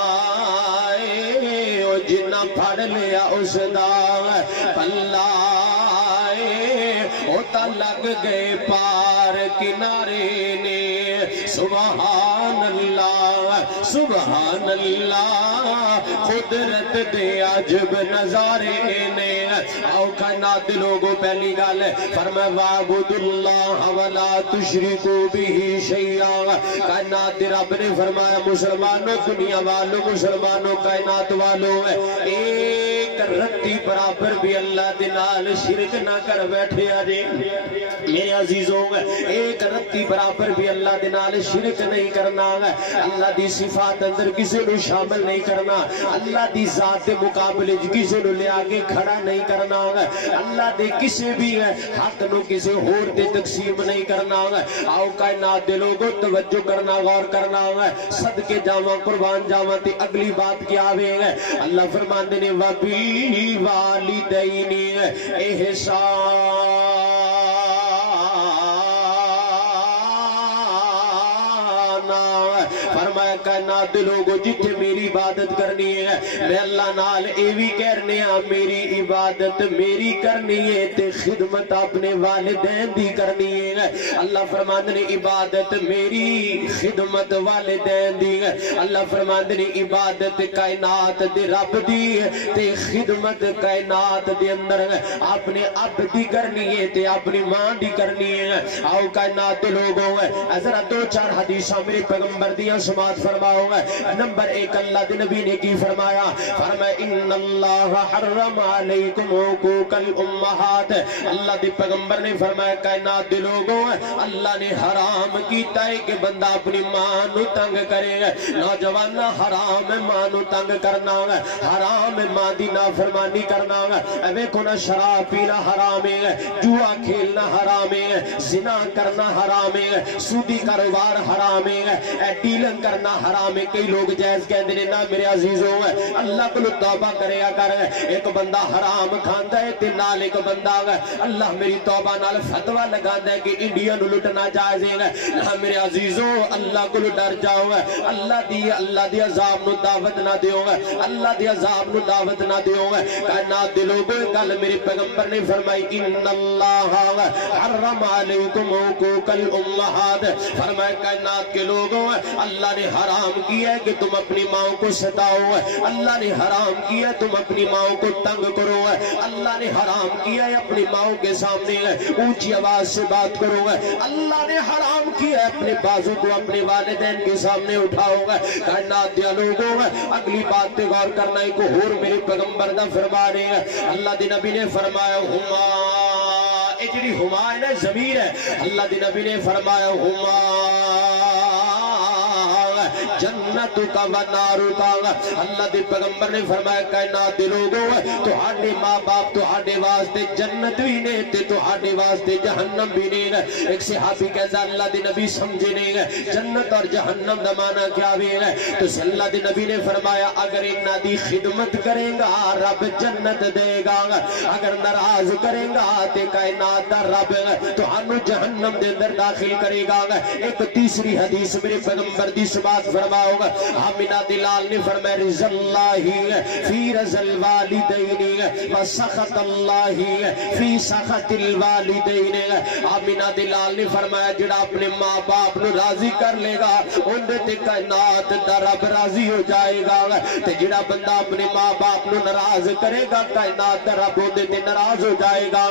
جنہ پھڑ لیا اس دا اللہ ہوتا لگ گئے پار کنارے نے سبحان اللہ قدرت دے عجب نظارے نے. آؤ کائنات لوگوں پہلی گل فرمایا وَعْبُدُ اللَّهَ وَلَا تُشْرِكُوا بِهِ شَيْئًا. کائنات رب نے فرمایا مسلمانوں دنیا والوں مسلمانوں کائنات والوں ایک رتی برابر بھی اللہ دے نال شرک نہ کر بیٹھے آجے میرے عزیزوں. ایک رتی برابر بھی اللہ دے نال شرک نہیں کرنا. اللہ دی صفات اندر کسی نو شامل نہیں کرنا. اللہ دی ذات دے مقابلے کسی نو لے آگے کھڑا نہیں کرنا. اللہ دے کسی بھی حق نو کسی ہور دے تقسیم نہیں کرنا. آؤ کائنات دے لوگوں توجہ کرنا غور کرنا. صدقے جاواں قربان جاواں تے اگلی بات کیا آوے اللہ فرماندے نے وَبِالْوَالِدَيْنِ احسان. فرمایا کائنات لوگوں جتھے میری عبادت کرنی ہے میں اللہ نال اے بھی کہنے ہاں میری عبادت میری کرنی ہے تے خدمت اپنے والدین دی کرنی ہے. اللہ فرماندے نے عبادت میری خدمت والدین دی ہے. اللہ فرماندے نے عبادت کائنات دے رب دی تے خدمت کائنات دے اندر اپنے اب دی کرنی ہے تے اپنی ماں دی کرنی ہے. آؤ کائنات لوگوں ذرا 2-4 حدیثاں میرے پیغمبر دیاں سماعت فرماؤ. نمبر 1 اللہ دے نبی نے کی فرمایا فرمایا ان اللہ حرم علیکم حقوق الامہات، اللہ دی پیغمبر نے فرمایا کائنات دے لوگوں اللہ نے حرام کیتا ہے کہ بندہ اپنی ماں نو تنگ کرے گا. نوجوان حرام ہے ماں نو تنگ کرنا گا، حرام ہے ماں دی نافرمانی کرنا گا. ویکھو نا شراب پینا حرام ہے، جوا کھیلنا حرام ہے، زنا کرنا حرام ہے، سودی کاروبار حرام ہے، ڈیلنگ کرنا حرام ہے. کئی لوگ جائز کہندے نے نا میرے عزیزوں اللہ کو توبہ کریا کر. ایک بندہ حرام کھاندا ہے تے نال ایک بندہ اللہ میری توبہ نال فتوی لگاندا ہے کہ انڈیا نو لٹنا جائز ہے. نا میرے عزیزوں اللہ کو ڈر جاؤ، اللہ دی عذاب نو دعوت نہ دیو، اللہ دی عذاب نو دعوت نہ دیو. کائنات دے لوگوں گل میرے پیغمبر نے فرمائی ان اللہ حرم علیکم حقوق الامہات، فرمایا کائنات کے لوگوں اللہ نے حرام کیا ہے کہ تم اپنی ماں کو ستاؤ، اللہ نے حرام کیا ہے تم اپنی ماں کو تنگ کرو، اللہ نے حرام کیا ہے اپنی ماں کے سامنے اونچی آواز سے بات کرو، اللہ نے حرام کیا ہے اپنے بازو کو اپنے والدین کے سامنے اٹھاؤ. کائنات دے لوگوں اگلی بات پہ غور کرنا ایک اور میرے پیغمبر دا فرمان ہے. اللہ دے نبی نے فرمایا ہما، اے جڑی ہما ہے نا ضمیر ہے، اللہ دے نبی نے فرمایا ہما جنت کا و نار کا. اللہ دے پیغمبر نے فرمایا کائنات دے لوگوں تہاڈے ماں باپ تہاڈے واسطے جنت بھی نے تے تہاڈے واسطے جہنم بھی نے. ایک صحابی کہتا اللہ دے نبی سمجھے نہیں جنت اور جہنم دا معنی کیا ہے؟ تو اللہ دے نبی نے فرمایا اگر انہاں دی خدمت کرے گا رب جنت دے گا، اگر ناراض کرے گا تے کائنات دا رب تہانوں جہنم دے اندر داخل کرے گا. ایک تیسری حدیث میرے پیغمبر دی بات فرماؤ گا. آمینہ دلال نے فرمایا رضا اللہ فی رضا الوالدین و سخط اللہ فی سخط الوالدین. آمینہ دلال نے فرمایا جڑا اپنے ماں باپ نو راضی کر لے گا اندے تے کائنات دا رب راضی ہو جائے گا، تے جڑا بندہ اپنے ماں باپ نو ناراض کرے گا کائنات دا رب اندے تے ناراض ہو جائے گا.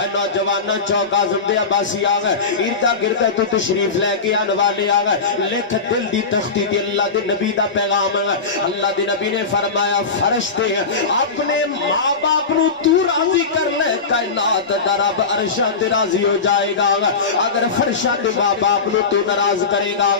اے نوجواناں چوک اعظم دے عباسی آ گئے اردا گردا تو تشریف لے کے آنے والے آ گئے. لکھ دل دی تختی دی اللہ دے نبی دا پیغام ہے. اللہ دے نبی نے فرمایا فرشتے اپنے ماں باپ نو تو راضی کر لے کائنات دا رب عرشاں تے راضی ہو جائے گا. اگر فرشاں دے ماں باپ نو تو ناراض کرے گا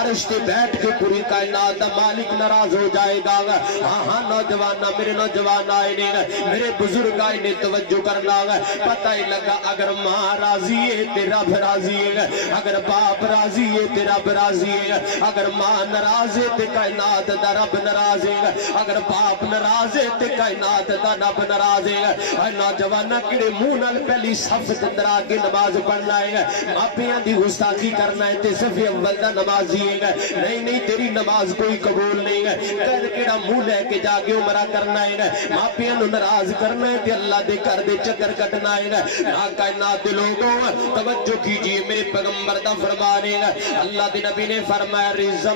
عرش تے بیٹھ کے پوری کائنات دا مالک ناراض ہو جائے گا. ہاں ہاں نوجوان میرے نوجوان آئے نے میرے بزرگ آئے نے توجہ کرنا پتہ ہی لگا اگر ماں راضی ہے تے رب راضی ہے، اگر باپ راضی ہے تے رب راضی ہے، اگر ماں ناراض ہے تے کائنات دا رب ناراض ہے، اگر باپ ناراض ہے تے کائنات دا رب ناراض ہے. اے نوجواناں کڑے منہ نال پہلی صف تے اندر آ کے نماز پڑھنا ہے، ماپیاں دی گستاخی کرنا ہے تے صف اول دا نمازی ہے. نہیں نہیں تیری نماز کوئی قبول نہیں ہے. کر کیڑا منہ لے کے جا کے عمرہ کرنا ہے، ماپیاں نو ناراض کرنا ہے تے اللہ دے گھر دے چکر کٹنا ہے. نا کائنات دے لوگوں توجہ کیجئے میرے پیغمبر دا فرمان ہے. اللہ دے نبی نے فرمایا رضا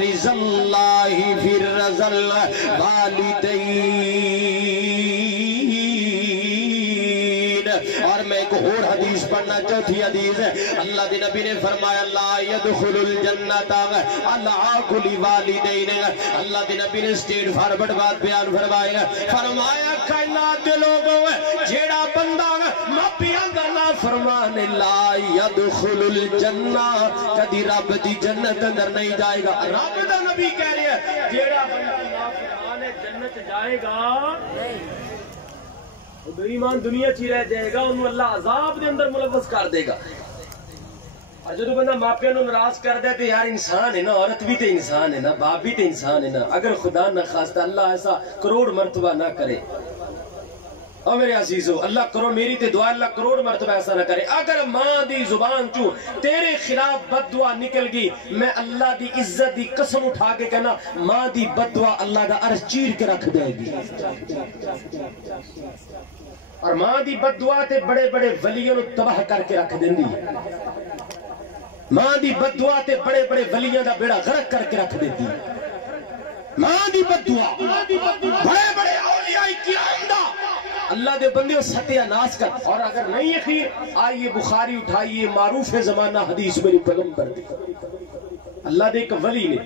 رضا اللہ فی رضا الوالدین. اور میں ایک اور حدیث پڑھنا چوتھی حدیث ہے. اللہ دے نبی نے فرمایا لا يدخل الجنت العاقل والدین. اللہ دے نبی نے سٹیٹ فارورڈ بات بیان فرمایا، فرمایا کائنات دے لوگوں جیڑا بندہ ماپیاں دا نافرمان لا يدخل الجنہ کدی رب دی جنت اندر نہیں جائے گا. رب دا نبی کہہ رہے ہیں جیڑا بندہ نافرمان ہے جنت جائے گا نہیں، بے ایمان دنیا چی رہ جائے گا، انہوں اللہ عذاب دے اندر ملوث کر دے گا. اور جدو بندہ ماپیاں نو ناراض کر دے تو یار انسان ہے نا، عورت بھی تے انسان ہے نا، باپ بھی تے انسان ہے نا. اگر خدا نہ خواستہ اللہ ایسا کروڑ مرتبہ نہ کرے، اور میرے عزیزو اللہ کرو میری تے دعا اللہ کروڑ مرتبہ ایسا نہ کرے، اگر ماں دی زبان چوں تیرے خلاف بد دعا نکل گئی، میں اللہ دی عزت دی قسم اٹھا کے کہنا ماں دی بد دعا اللہ دا عرش چیر کے رکھ دے گی. اور ماں دی بد دعا تے بڑے بڑے ولیوں نو تباہ کر کے رکھ دیندی. ماں دی بد دعا تے بڑے بڑے ولیوں دا بیڑا غرق کر کے رکھ دیتی. ماں دی بد دعا بڑے بڑے اولیاء کرام دا اللہ دے بندے ستیہ ناس کا. اور اگر نہیں یقین آئیے بخاری اٹھائیے معروف زمانہ حدیث میری پیغمبر دی. اللہ دے ایک ولی نے,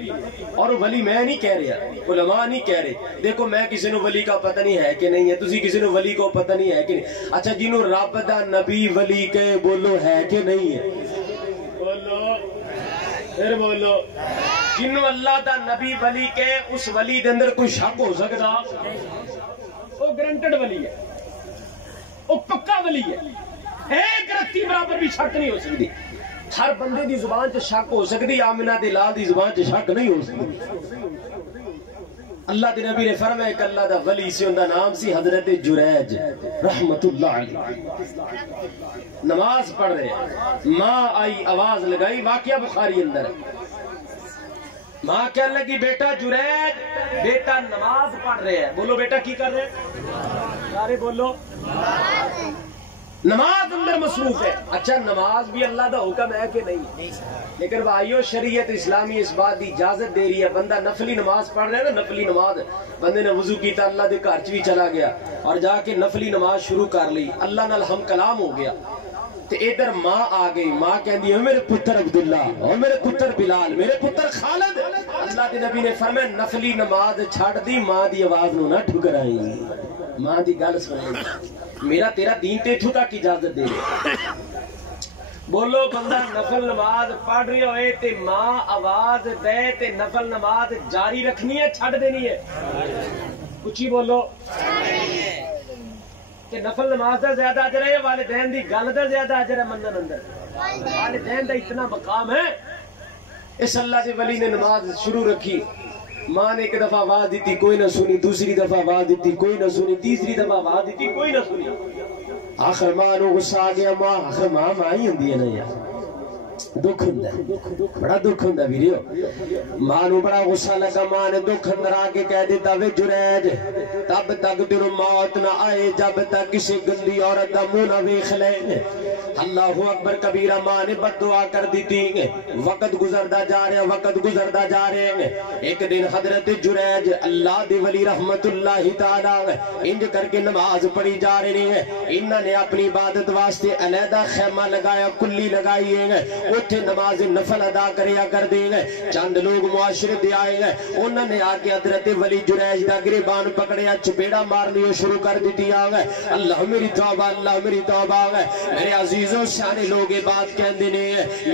اور ولی میں نہیں کہہ رہا, علماء نہیں کہہ رہے. دیکھو میں کسی نو ولی کا پتہ نہیں ہے کہ نہیں ہے, تسی کسی نو ولی کو پتہ نہیں ہے کہ نہیں. اچھا جنہوں رب دا نبی ولی کہے بولو ہے کہ نہیں ہے؟ بولو پھر بولو. جنہوں اللہ دا نبی ولی کہے اس ولی دے اندر کوئی شک ہو سکتا؟ وہ گرنٹڈ ولی ہے, وہ پکا ولی ہے, ایک رتی برابر بھی شک نہیں ہو سکتی. ہر بندے دی زبان چ شک ہو سکتی, آمنہ دے لال دی زبان چ شک نہیں ہو سکتی. اللہ دے نبی نے فرمایا کہ اللہ دا ولی سے ان دا نام سی حضرت جریج رحمت اللہ علیہ. نماز پڑھ رہے, ماں آئی آواز لگائی, واقعہ بخاری اندر. ماں کہنے لگی بیٹا جریج, بیٹا نماز پڑھ رہے ہیں. بولو بیٹا کی کر رہے ہیں؟ سارے بولو نماز اندر مصروف ہے. اچھا نماز بھی اللہ دا حکم ہے کہ نہیں؟ لیکن بھائیو شریعت اسلامی اس بات دی اجازت دے رہی ہے, بندہ نفلی نماز پڑھ رہے ہیں نا, نفلی نماز بندے نے وضو کیتا, اللہ دے گھر چ بھی چلا گیا اور جا کے نفلی نماز شروع کر لی, اللہ نال ہم کلام ہو گیا. تے ادھر ماں آ گئی, ماں کہندی ہے میرے پتر عبداللہ, اور میرے پتر بلال, میرے پتر خالد. اللہ دے نبی نے فرمایا نفلی نماز چھڑ دی, ماں دی آواز نو نہ ٹھکرائی, ماں دی گل سن. میرا تیرا دین تے اتھوں تک اجازت دے رہے. بولو بندہ نفل نماز پڑھ رہی ہوئے تے ماں آواز دے تے نفل نماز جاری رکھنی ہے چھڑ دینی ہے؟ کچھ ہی بولو. کہ نفل نماز دا زیادہ اجر ہے یا والدین دی گل دا زیادہ اجر ہے؟ منن اندر والدین دا اتنا مقام ہے. اس اللہ دے ولی نے نماز شروع رکھی, ماں نے ایک دفعہ آواز دیتی کوئی نہ سنی, دوسری دفعہ آواز دیتی کوئی نہ سنی, تیسری دفعہ آواز دیتی کوئی نہ سنی. آخر ماں نو غصہ آ گیا, ماں آخر ماں ہی ہوندی ہے نا یار, دکھ ہوندا ہے, بڑا دکھ ہوندا ویریو. ماں نو بڑا غصہ لگا, ماں نے دکھ اندر آ کے کہہ دیتا وے جریج تب تک تینوں موت نہ آئے جب تک کسی گندی عورت دا منہ نہ ویکھ لے. اللہ اکبر کبیرہ. ماں نے بد دعا کر دی تھی, وقت گزردا جا رہے ہیں, وقت گزردا جا رہے ہیں. ایک دن حضرت جریج اللہ دی ولی رحمت اللہ تعالی انج کر کے نماز پڑھی جا رہے ہیں. انہوں نے اپنی عبادت واسطے علیحدہ خیمہ لگایا, کلی لگائی ہے, اتھے نماز نفل ادا کریا کر دیں گے. چند لوگ معاشرے دے آئے گئے, انہوں نے آ کے حضرت ولی جریج دا گریبان پکڑیا, چپیڑا مارنی شروع کر دیتی آگئے. اللہ میری توبہ, اللہ میری توبہ آگئے. میرے عزیزوں سارے لوگ بات کہندے نے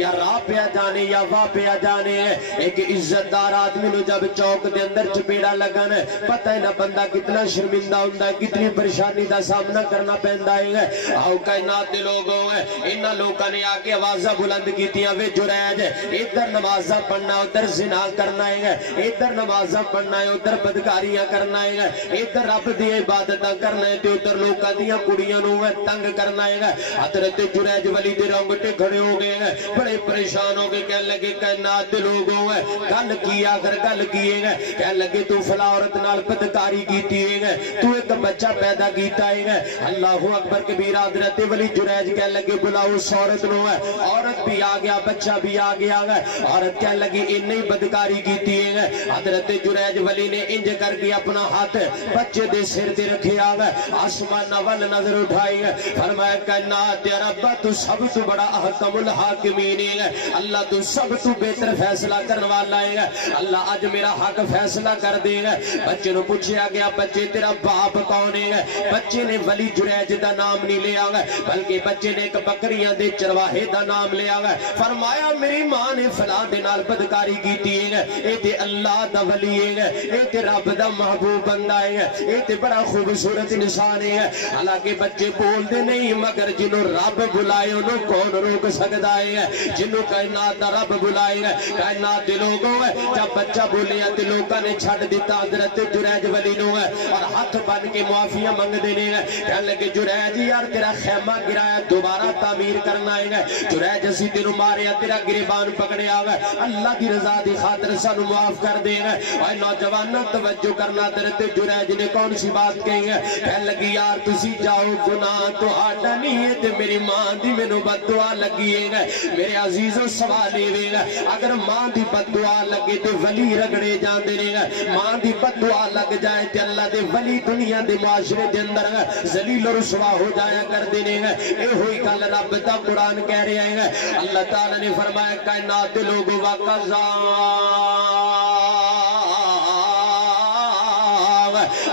یا راہ پیا جانے یا واہ پیا جانے. ایک عزت دار آدمی نو جب چوک دے اندر چپیڑا لگن پتہ ہے نا بندہ کتنا شرمندہ ہوندا ہے, کتنی پریشانی دا سامنا کرنا پیندا ہے. آؤ کائنات دے لوگوں انہاں لوکاں نے آ کے آوازاں بلند کیتیاں وے جریج ادھر نمازاں پڑھنا ادھر زنا کرنا ہے, ادھر نمازاں پڑھنا ہے ادھر بدکاریاں کرنا ہے, ادھر رب دی عبادتاں کرنا ہے تے ادھر لوکاں دیاں کڑیاں نو تنگ کرنا ہے. حضرت جریج ولی دے رونگٹے کھڑے ہو گئے ہیں, بڑے پریشان ہو گئے, کہنے لگے کائنات دے لوگوں گل کی آخر گل کیے گئے. کہنے لگے تو فلاں عورت نال بدکاری کیتی ہے, تو ایک بچہ پیدا کیتا ہے. اللہ اکبر کبیرہ. حضرت ولی جریج کہنے لگے بلاؤ اس عورت نو ہے. عورت بھی آ گیا, بچہ بھی آ گیا ہے. عورت کہنے لگی انہیں بدکاری کیتی ہے. حضرت جریج ولی نے انج کر کے اپنا ہاتھ بچے دے سر دے رکھے آگئے, آسمان نوال نظر اٹھائی ہے, فرمایا کائنات یا رب تو سب تو بڑا احکم الحاکمین ہے, اللہ تو سب تو بہتر فیصلہ کرنے والا ہے. اللہ آج میرا حق فیصلہ کر دے گا. بچے نو پوچھا گیا بچے تیرا باپ کون ہے؟ بچے نے ولی جریج دا نام نہیں لیا گا, بلکہ بچے نے ایک بکریاں دے چرواہے دا نام لیا گا. فرمایا میری ماں نے فلاں دے نال بدکاری کیتی ہے, اے تے اللہ دا ولی ہے, اے تے رب دا محبوب بندہ ہے, اے تے بڑا خوبصورت انسان ہے. حالانکہ بچے بول دے نہیں مگر جنہوں رب بلائے انہوں کون روک سکتا ہے, جنہوں کائنات دا رب بلائے گا. کائنات دے لوگوں جب بچہ بولے تے لوگوں نے چھڑ دیتا حضرت جریج ولی نو اور ہاتھ بن کے معافیاں منگ دینے. کہنے لگے جریج یار تیرا خیمہ گرایا دوبارہ تعمیر کرنا ہے, جریج اسی تینوں ماریا تیرا گریبان پکڑیا ہوئے اللہ دی رضا دی خاطر سانو معاف کر دے گا اے نوجوانوں توجہ کرنا درتے جریج نے کون سی بات کہی ہے کہنے لگی یار تسی جاؤ گناہ تو آٹا نہیں ہے تے میری ماں دی میں نو بد دعا لگی ہے میرے عزیزوں سوال ہوئے گا اگر ماں دی بد دعا لگے تے ولی رگڑے جان دے گا ماں دی بد دعا لگ جائے تے اللہ دے ولی دنیا دے معاشرے دے اندر ذلیل و رسوا ہو جایا کر دینے گا اے ہوئی گل رب دا قرآن کہہ رہے ہیں اللہ تعالیٰ نے فرمایا کائنات لوگوں وقضا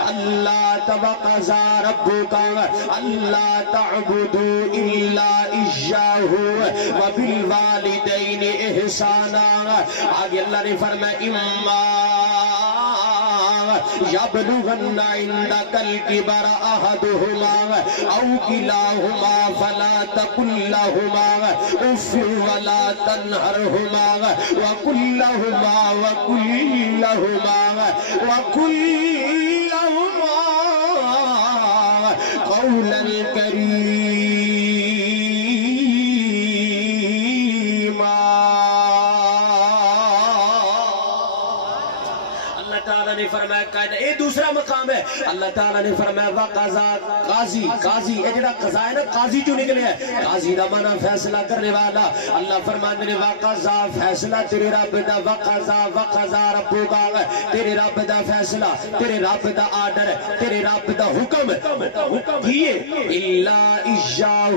اللہ تبقضا ربکا اللہ تعبدوا الا اجاہ وبالوالدین احسانا آگے اللہ نے فرمایا اما یبلغن عندک الکبر احدہما او کلاہما فلا تقل لہما اف ولا تنہرہما وقل لہما قولا کریما نے فرمایا قائد اے دوسرا مقام ہے اللہ تعالیٰ نے فرمایا وقضا قاضی قاضی اے جڑا قضا ہے نا قاضی جو نکلے ہے قاضی دا معنی فیصلہ کرنے والا اللہ فرماتے نے وقضا فیصلہ تیرے رب دا وقضا ربکا تیرے رب دا فیصلہ تیرے رب دا آرڈر تیرے رب دا حکم کیے الا اجاہ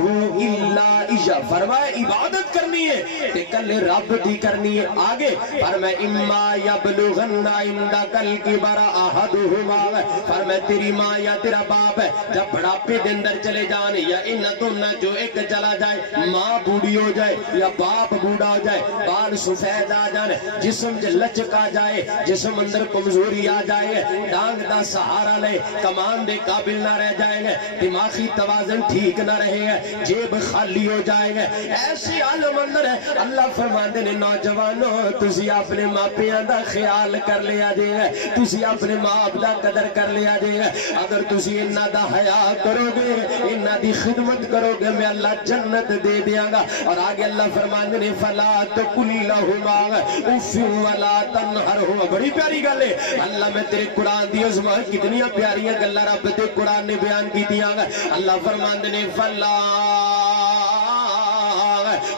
فرمایا عبادت کرنی ہے تے کل رب دی کرنی ہے آگے فرمایا اما یبلغن عندک الکبر احدہما فرمایا تیری ماں یا تیرا باپ ہے جب بڑھاپے دے اندر چلے جان یا ان تم جو ایک چلا جائے ماں بوڑھی ہو جائے یا باپ بوڑھا ہو جائے بال سفید آ جائے جسم لچک آ جائے جسم اندر کمزوری آ جائے ڈانگ دا سہارا لے کمان دے قابل نہ رہ جائے گا دماغی توازن ٹھیک نہ رہے گا جیب خالی ہو جائے گا ایسی عالم اندر ہے اللہ فرماتے نے نوجوانوں تسی اپنے ماپیاں دا خیال کر لیا جائے گا تسی اپنے باپ دا قدر کر لیا جائے گا اگر تسی انہاں دا حیا کرو گے انہاں دی خدمت کرو گے میں اللہ جنت دے دیاں گا اور آگے اللہ فرماتے نے فلا تقل لہما اف ولا تنہرہما بڑی پیاری گل ہے اللہ میں تیرے قرآن دی عظمت کتنی پیاریاں گلاں رب دے قرآن نے بیان کیتیاں اللہ فرماتے نے فلا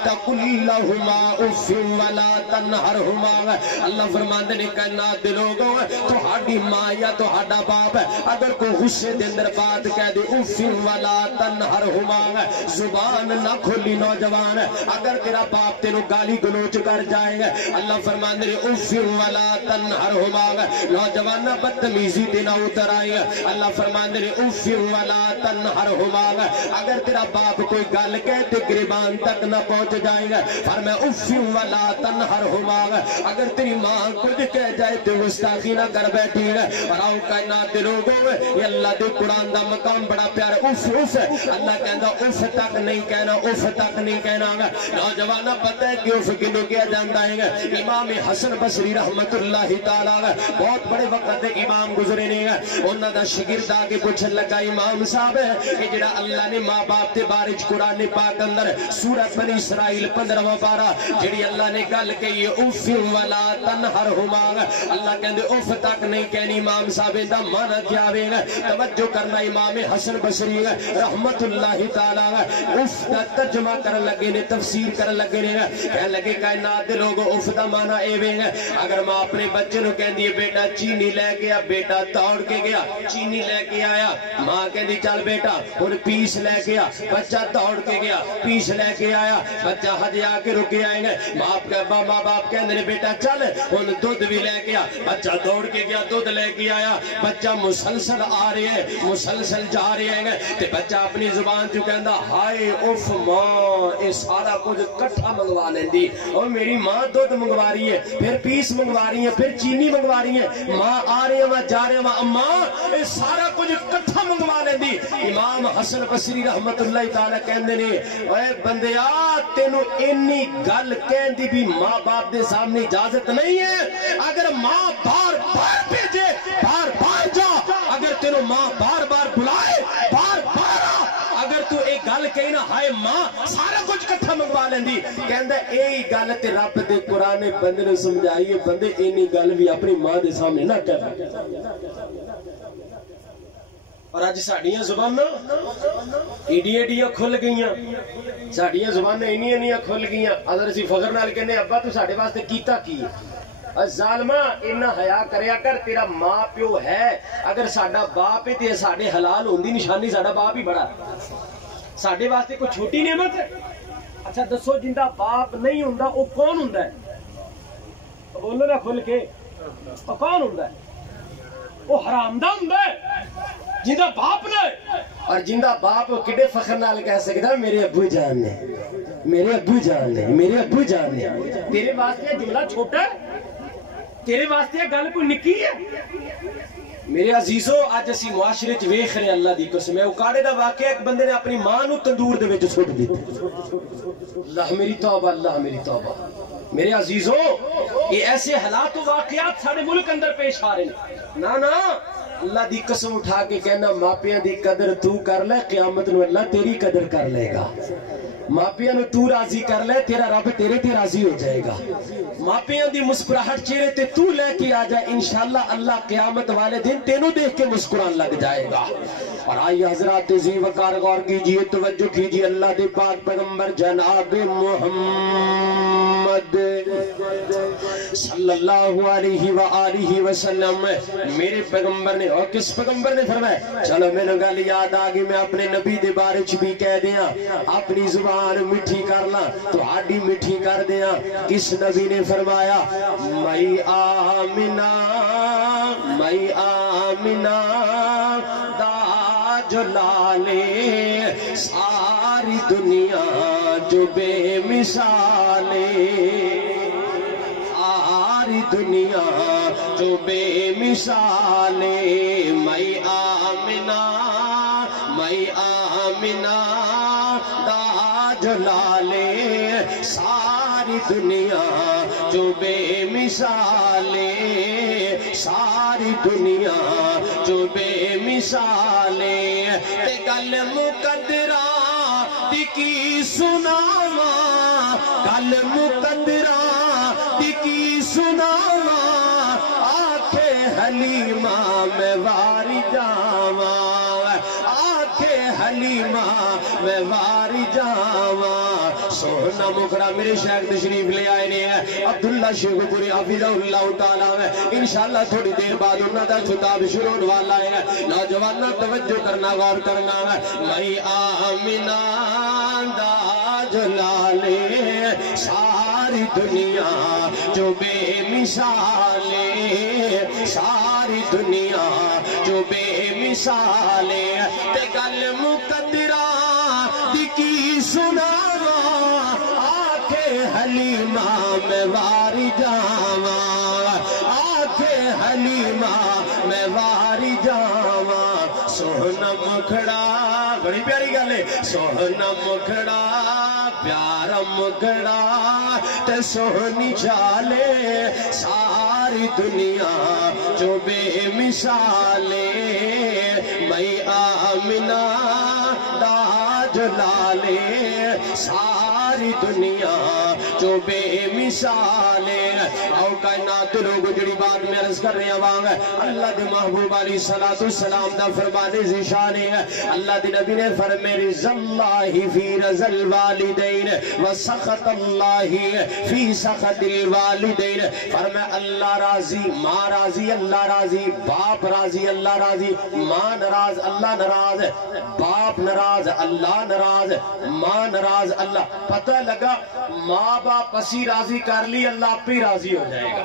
تقل لہما اف ولا تنہرہما اللہ فرماتے نے کائنات دے لوگوں تہاڈی ماں یا تہاڈا باپ اگر کوئی غصے دے اندر بات کہہ دے اف ولا تنہرہما زبان نہ کھولی نوجوان اگر تیرا باپ تینوں گالی گلوچ کر جائے گا اللہ فرماتے نے اف ولا تنہرہما نوجوان بدتمیزی تے نہ اتر آئے گا اللہ فرماتے نے اف ولا تنہرہما اگر تیرا باپ کوئی گل کہے تے گریبان تک نہ پہنچ جائے گا فرمایا اف ولا تنہرہما اگر تیری ماں کچھ کہہ جائے تو گستاخی نہ کر بیٹھی ہے اور آؤ کائنات دے لوگوں یہ اللہ دے قرآن دا مقام بڑا پیارا اف اف اللہ کہندا اف تک نہیں کہنا اف تک نہیں کہنا نوجوانہ پتہ ہے کہ اف کنوں کیا جاندا ہے امام حسن بصری رحمت اللہ تعالی بہت بڑے وقت دے امام گزرے نے انہاں دا شاگرد آگے پوچھن لگا امام صاحب کہ جڑا اللہ نے ماں باپ دے بارے قرآن پاک اندر سورۃ بنی اسرائیل 15واں پارہ جڑی اللہ نے گل کہی اف ولا تنہرہما اللہ کہندے اف تک نہیں کہنی امام صاحب دا معنی کیا ہوے گا توجہ کرنا امام حسن بصری رحمت اللہ تعالی اف دا ترجمہ کرن لگے نے تفسیر کرن لگے نے کہنے لگے کائنات دے لوگ اف دا معنی اے وے اگر ماں اپنے بچے نو کہندی ہے بیٹا چینی لے کے آ بیٹا دوڑ کے گیا چینی لے کے آیا ماں کہندی چل بیٹا ہن پیس لے کے آ بچہ دوڑ کے گیا پیس لے کے آیا بچہ حج آ کے رکے آئے گے ماں باپ کہندے نے بیٹا چل ہن دودھ بھی لے کے آ بچہ دوڑ کے گیا دودھ لے کے آیا بچہ مسلسل آ رہے ہیں مسلسل جا رہے ہیں تے بچہ اپنی زبان چ کہندا ہائے اف ماں اے سارا کچھ کٹھا منگوا لیندی اور میری ماں دودھ منگوا رہی ہے پھر پیس منگوا رہی ہے پھر چینی منگوا رہی ہے ماں آ رہے ہیں جا رہے ہیں اماں اے سارا کچھ کٹھا منگوا لیندی امام حسن بصری رحمت اللہ تعالی کہندے نے اے بندیا تینو انی گل کہندی بھی ماں باپ دے سامنے اجازت نہیں ہے اگر ماں بار بار بھیجے بار بار جا اگر تینو ماں بار بار بلائے بار بار اگر تو ایک گل کہیں نہ ہائے ماں سارا کچھ کٹھا منگوا لیندی کہندا اے گل تے رب دے قرآن بندے نوں سمجھائیے بندے اینی گل بھی اپنی ماں دے سامنے نہ کر اور اج ساڈیاں زباناں ایڈیاں کھل گئیاں ساڈیاں زباناں اینیاں کھل گئیاں اگر اسی فخر نال کہنے ابا تو ساڈے واسطے کیتا کی ظالمہ انہا حیا کریا کر تیرا ماں پیو ہے اگر ساڈا باپ ہے تے ساڈے حلال ہوندی نشانی ساڈا باپ ہی بڑا ساڈے واسطے کوئی چھوٹی نعمت ہے اچھا دسو جندا باپ نہیں ہوندا او کون ہوندا ہے بولو نا کھل کے او کون ہوندا ہے او حرامدہ ہوندا ہے جندا باپ نے اور جندا باپ کڈے فخر نال کہہ سکدا میرے ابو جان نے میرے ابو جان نے میرے ابو جان نے تیرے واسطے جملہ چھوٹا ہے تیرے واسطے گل کوئی نکی ہے میرے عزیزو آج اسی معاشرے چ ویکھ رہے اللہ دی قسم ہے اوکاڑے دا واقعہ ایک بندے نے اپنی ماں نو تندور دے وچ سٹ دتا اللہ میری توبہ اللہ میری توبہ میرے عزیزو یہ ایسے حالات و واقعات سارے ملک اندر پیش آ رہے ہیں نا اللہ دی قسم اٹھا کے کہنا ماپیاں دی قدر تو کر لے قیامت نو اللہ تیری قدر کر لے گا ماپیاں نو تو راضی کر لے تیرا رب تیرے تے راضی ہو جائے گا ماپیاں دی مسکراہٹ چہرے تے تو لے کے آ جائے انشاءاللہ اللہ قیامت والے دن تینوں دیکھ کے مسکران لگ جائے گا اور آئیے حضرات ذی وقار غور کیجئے توجہ کیجئے اللہ دے پاک پیغمبر جناب محمد صلی اللہ علیہ وآلہ وسلم میرے پیغمبر نے اور کس پیغمبر نے فرمایا چلو میں نے گل یاد آگی میں اپنے نبی دے بارے چ بھی کہہ دیا اپنی زبان مٹھی کر لا تو آڈی مٹھی کر دیا کس نبی نے فرمایا مئی آمنہ دا جلالے ساری دنیا جو بے مثالے ساری دنیا جو بے مثالے مئی آمنہ دا جلالے ساری دنیا جو بے مثالے ساری دنیا جو بے مثالے تے گل مقدرہ دی کی سناوا گل مقدرہ دی کی سناوا آکھے حلیمہ میں واری جاواں آکھے حلیمہ میں واری جاواں سونا مکرہ میرے شیخ تشریف لے آئے نے عبداللہ شیخ پوری حافظہ اللہ تعالیٰ انشاءاللہ تھوڑی دیر بعد انہوں دا خطاب شروع والا ہے نوجوانہ توجہ کرنا غور کرنا مئی آمنہ دا جلالے ساری دنیا جو بے مثالے ساری دنیا جو بے مثالے تے گل مقدرہ دی کی سناوا آکھے حلیمہ میں واری جاواں آکھے حلیمہ میں واری جاواں سونا مکھڑا بڑی پیاری گل ہے سونا مکھڑا پیارا مکھڑا تے سونی چالے ساری دنیا جو بے مثالے مئی آمنہ دا جلالے ساری دنیا جو بے مثالے او کائنات لوگ جڑی بات میں عرض کر رہے ہیں اللہ دے محبوب علیہ السلام دا فرمان ذیشان ہے اللہ دے نبی نے فرمایا رضا اللہ فی رضا الوالدین وسخط اللہ فی سخط الوالدین فرمایا اللہ راضی ماں راضی اللہ راضی باپ راضی اللہ راضی ماں ناراض اللہ ناراض باپ ناراض اللہ ناراض ماں ناراض اللہ پتہ لگا ماں باپ اسی راضی کر لی اللہ پہ راضی ہو جائے گا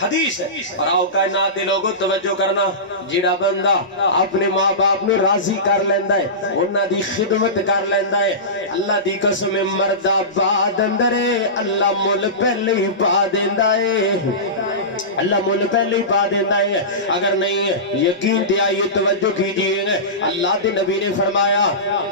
حدیث ہے اور آؤ کائنات دے لوگوں توجہ کرنا جڑا بندہ اپنے ماں باپ نو راضی کر لیندا ہے انہاں دی خدمت کر لیندا ہے اللہ دی قسم مرد آباد اندر اللہ مل پہلے ہی پا دیندا ہے اللہ مل پہلے ہی پا دیتا ہے اگر نہیں یقین تے آئیے توجہ کیجئے اللہ دے نبی نے فرمایا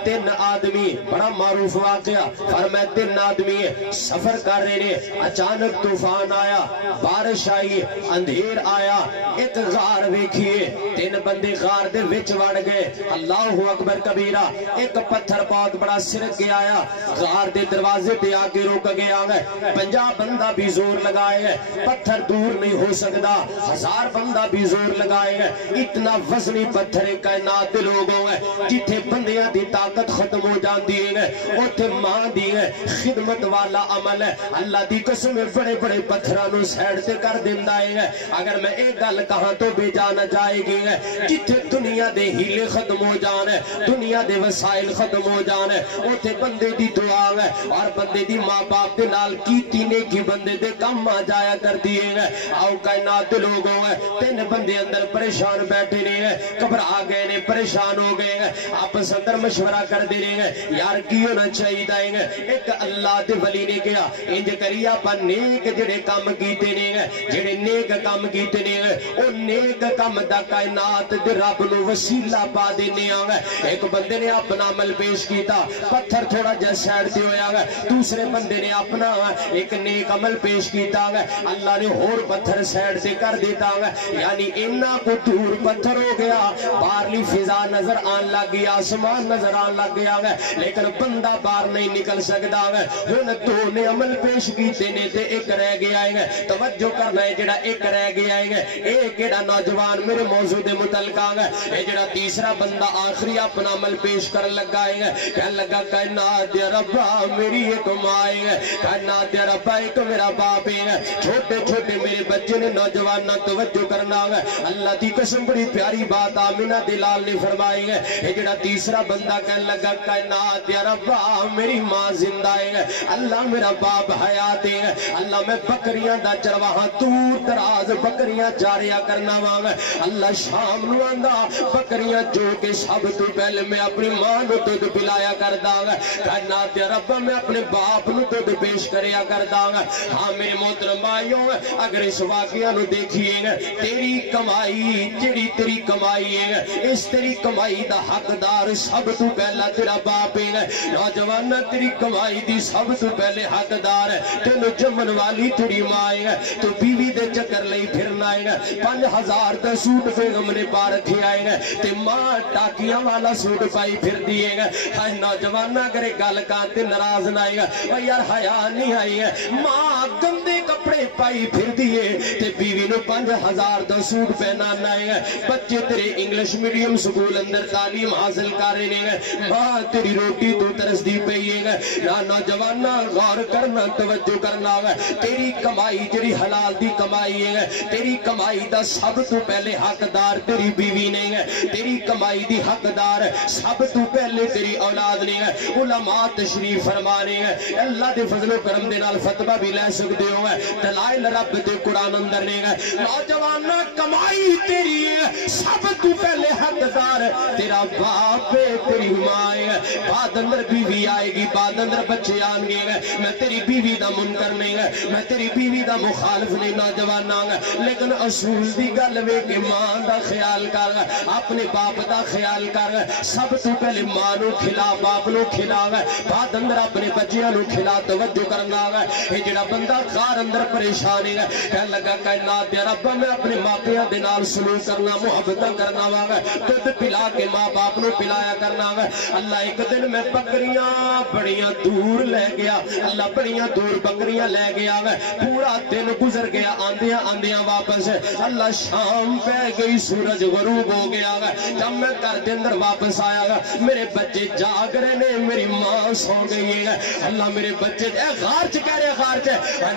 تین آدمی بڑا معروف واقعہ فرمایا تین آدمی سفر کر رہے ہیں، اچانک طوفان آیا، بارش آئی، اندھیر آیا، ایک غار ویکھیے، تین بندے غار دے وچ وڑ گئے، اللہ اکبر کبیرہ، ایک پتھر بہت بڑا سرک کے آیا، غار دے دروازے تے آگے روک گیا گئے، 50 بندہ بھی زور لگائے گئے، پتھر دور نہیں ہو سکتا، 1000 بندہ بھی زور لگائے گئے، اتنا وزنی پتھر کائنات دے لوگوں گئے، جتھے بندیاں دی طاقت ختم ہو جاندی ہے، اوتھے ماں دی ہے، خدمت والا عمل ہے، اللہ دی قسم بڑے بڑے پتھرانوں سیڈ تے کر دیندا ہے۔ اگر میں ایک گل کہاں تو بے جانا جائے گی ہے، جتھے دنیا دے ہیلے ختم ہو جانے، دنیا دے وسائل ختم ہو جانے، اوتھے بندے دی دعا ہے، اور بندے دی ماں باپ دے نال کیتی نیکی بندے دے کم آ جایا کر دیے گئے۔ آؤ کائنات دے لوگوں ہے، تین بندے اندر پریشان بیٹھے رہے ہیں، گھبرا گئے نے، پریشان ہو گئے ہیں، آپس اندر مشورہ کر دے رہے ہیں، یار کی ہونا چاہیے دائیں گے۔ ایک اللہ دے ولی نے کیا انج کریا پا نیک جڑے کام کیتے نے گے، جڑے نیک کام کیتے نے گے، او نیک کام دا کائنات دے رب نو وسیلہ پا دینے آگے۔ ایک بندے نے اپنا عمل پیش کیتا، پتھر تھوڑا جا سیڈ تے ہویا گا، دوسرے بندے نے اپنا ایک نیک عمل پیش کیتا گا، اللہ نے اور پتھر سیڈ سے کر دیتا گا، یعنی انہا کو دور پتھر ہو گیا، باہرلی فضا نظر آن لگ گیا، آسمان نظر آن لگ گیا گا، لیکن بندہ باہر نہیں نکل سکتا گا۔ ہن دو نے عمل پیش کیتے نے تے ایک رہ گیا ہے، توجہ کرنا ہے، جڑا ایک رہ گیا ہے، ایک ایڑا نوجوان میرے موضوع دے متعلق آگا، اے جڑا تیسرا بندہ آخری اپنا عمل پیش کر لگا ہے، کہنے لگا کائنات دے ربا میری ایک ماں ہے، کائنات دے ربا ایک میرا باپ ہے، چھوٹے چھوٹے میرے بچے نے، نوجوان نہ توجہ کرنا ہے، اللہ دی قسم بڑی پیاری بات آمینہ دلال نے فرمائی ہے، اے جڑا تیسرا بندہ کہنے لگا کائنات دے ربا میری ماں زندہ ہے، اللہ میرا باپ حیات ہے، اللہ میں بکریاں دا چرواہاں دور دراز بکریاں چاریا کرنا وانگا، اللہ شام نو آندا بکریاں جو کہ سب تو پہلے میں اپنی ماں نو دودھ پلایا کر داں گا، کائنات دے رب میں اپنے باپ نو دودھ پیش کریا کر داں گا۔ ہاں میرے محترم بھائیوں، اگر اس واقعہ نو دیکھئے گا، تیری کمائی جڑی تیری کمائی ہے، اس تیری کمائی دا حقدار سب تو پہلا تیرا باپ ہے، نوجوان تیری کمائی دی سب تو پہلے حقدار ہے، تینو جمن والی تیری ماں ہے، تو بیوی دے چکر لئی پھرنا ہے، 5000 دا سوٹ بیگم نے پا رکھے آئے گا، تے ماں ٹاکیاں والا سوٹ پائی پھر دیئے گا۔ ہائے نوجوان اگر گل کانتے ناراض نہ آئے گا، اور یار حیا نہیں آئی ہے، ماں گندے کپڑے پائی پھر دیئے تے بیوی نو 5000 دا سوٹ پہنانا ہے، بچے تیرے انگلش میڈیم سکول اندر تعلیم حاصل کر رہے ہیں، ماں تیری روٹی تو ترس دی پئیے گا۔ یا نوجوان غور کرنا، توجہ کرنا ہے، تیری کمائی جڑی حلال دی کمائی ہے، تیری کمائی دا سب تو پہلے حقدار تیری بیوی نہیں ہے، تیری کمائی دی حقدار سب تو پہلے تیری اولاد نہیں ہے۔ علماء تشریف فرمانے ہیں، اللہ دے فضل و کرم دے نال فتوہ بھی لے سکتے ہو، دلائل رب دے قرآن اندر نہیں ہے۔ نوجوان کمائی تیری ہے، سب تو پہلے حقدار تیرا باپ ہے، تیری ماں ہے، بعد اندر بیوی آئے گی، بعد اندر بچے آن گے، میں تیری بیوی دا منکر نہیں ہے، میں تیری بیوی دا مخالف نہیں نوجوان آنگا، لیکن اصول دی گل وے کہ ماں دا خیال کر، اپنے باپ دا خیال کر، سب تو پہلے ماں نو کھلا، باپ نو کھلا، بعد اندر اپنے بچیاں نو کھلا، توجہ کرنا ہے۔ یہ جڑا بندہ غار اندر پریشان ہے، کہنے لگا کائنات دے رب میں اپنے ماپیاں دے نال سلوک کرنا، محبت کرنا ہے، دودھ پلا کے ماں باپ نو پلایا کرنا ہے۔ اللہ ایک دن میں بکریاں بڑیاں دور لے گیا، اللہ بڑیاں دور بکریاں لے گیا، پورا دن گزر گیا، آندیاں آندیاں واپس، اللہ شام پہ گئی، سورج غروب ہو گیا، جب میں گھر دے اندر واپس آیا، میرے بچے جاگ رہے نے، میری ماں سو گئی ہے، اللہ میرے بچے اے غار چ کہہ رہے، غار چ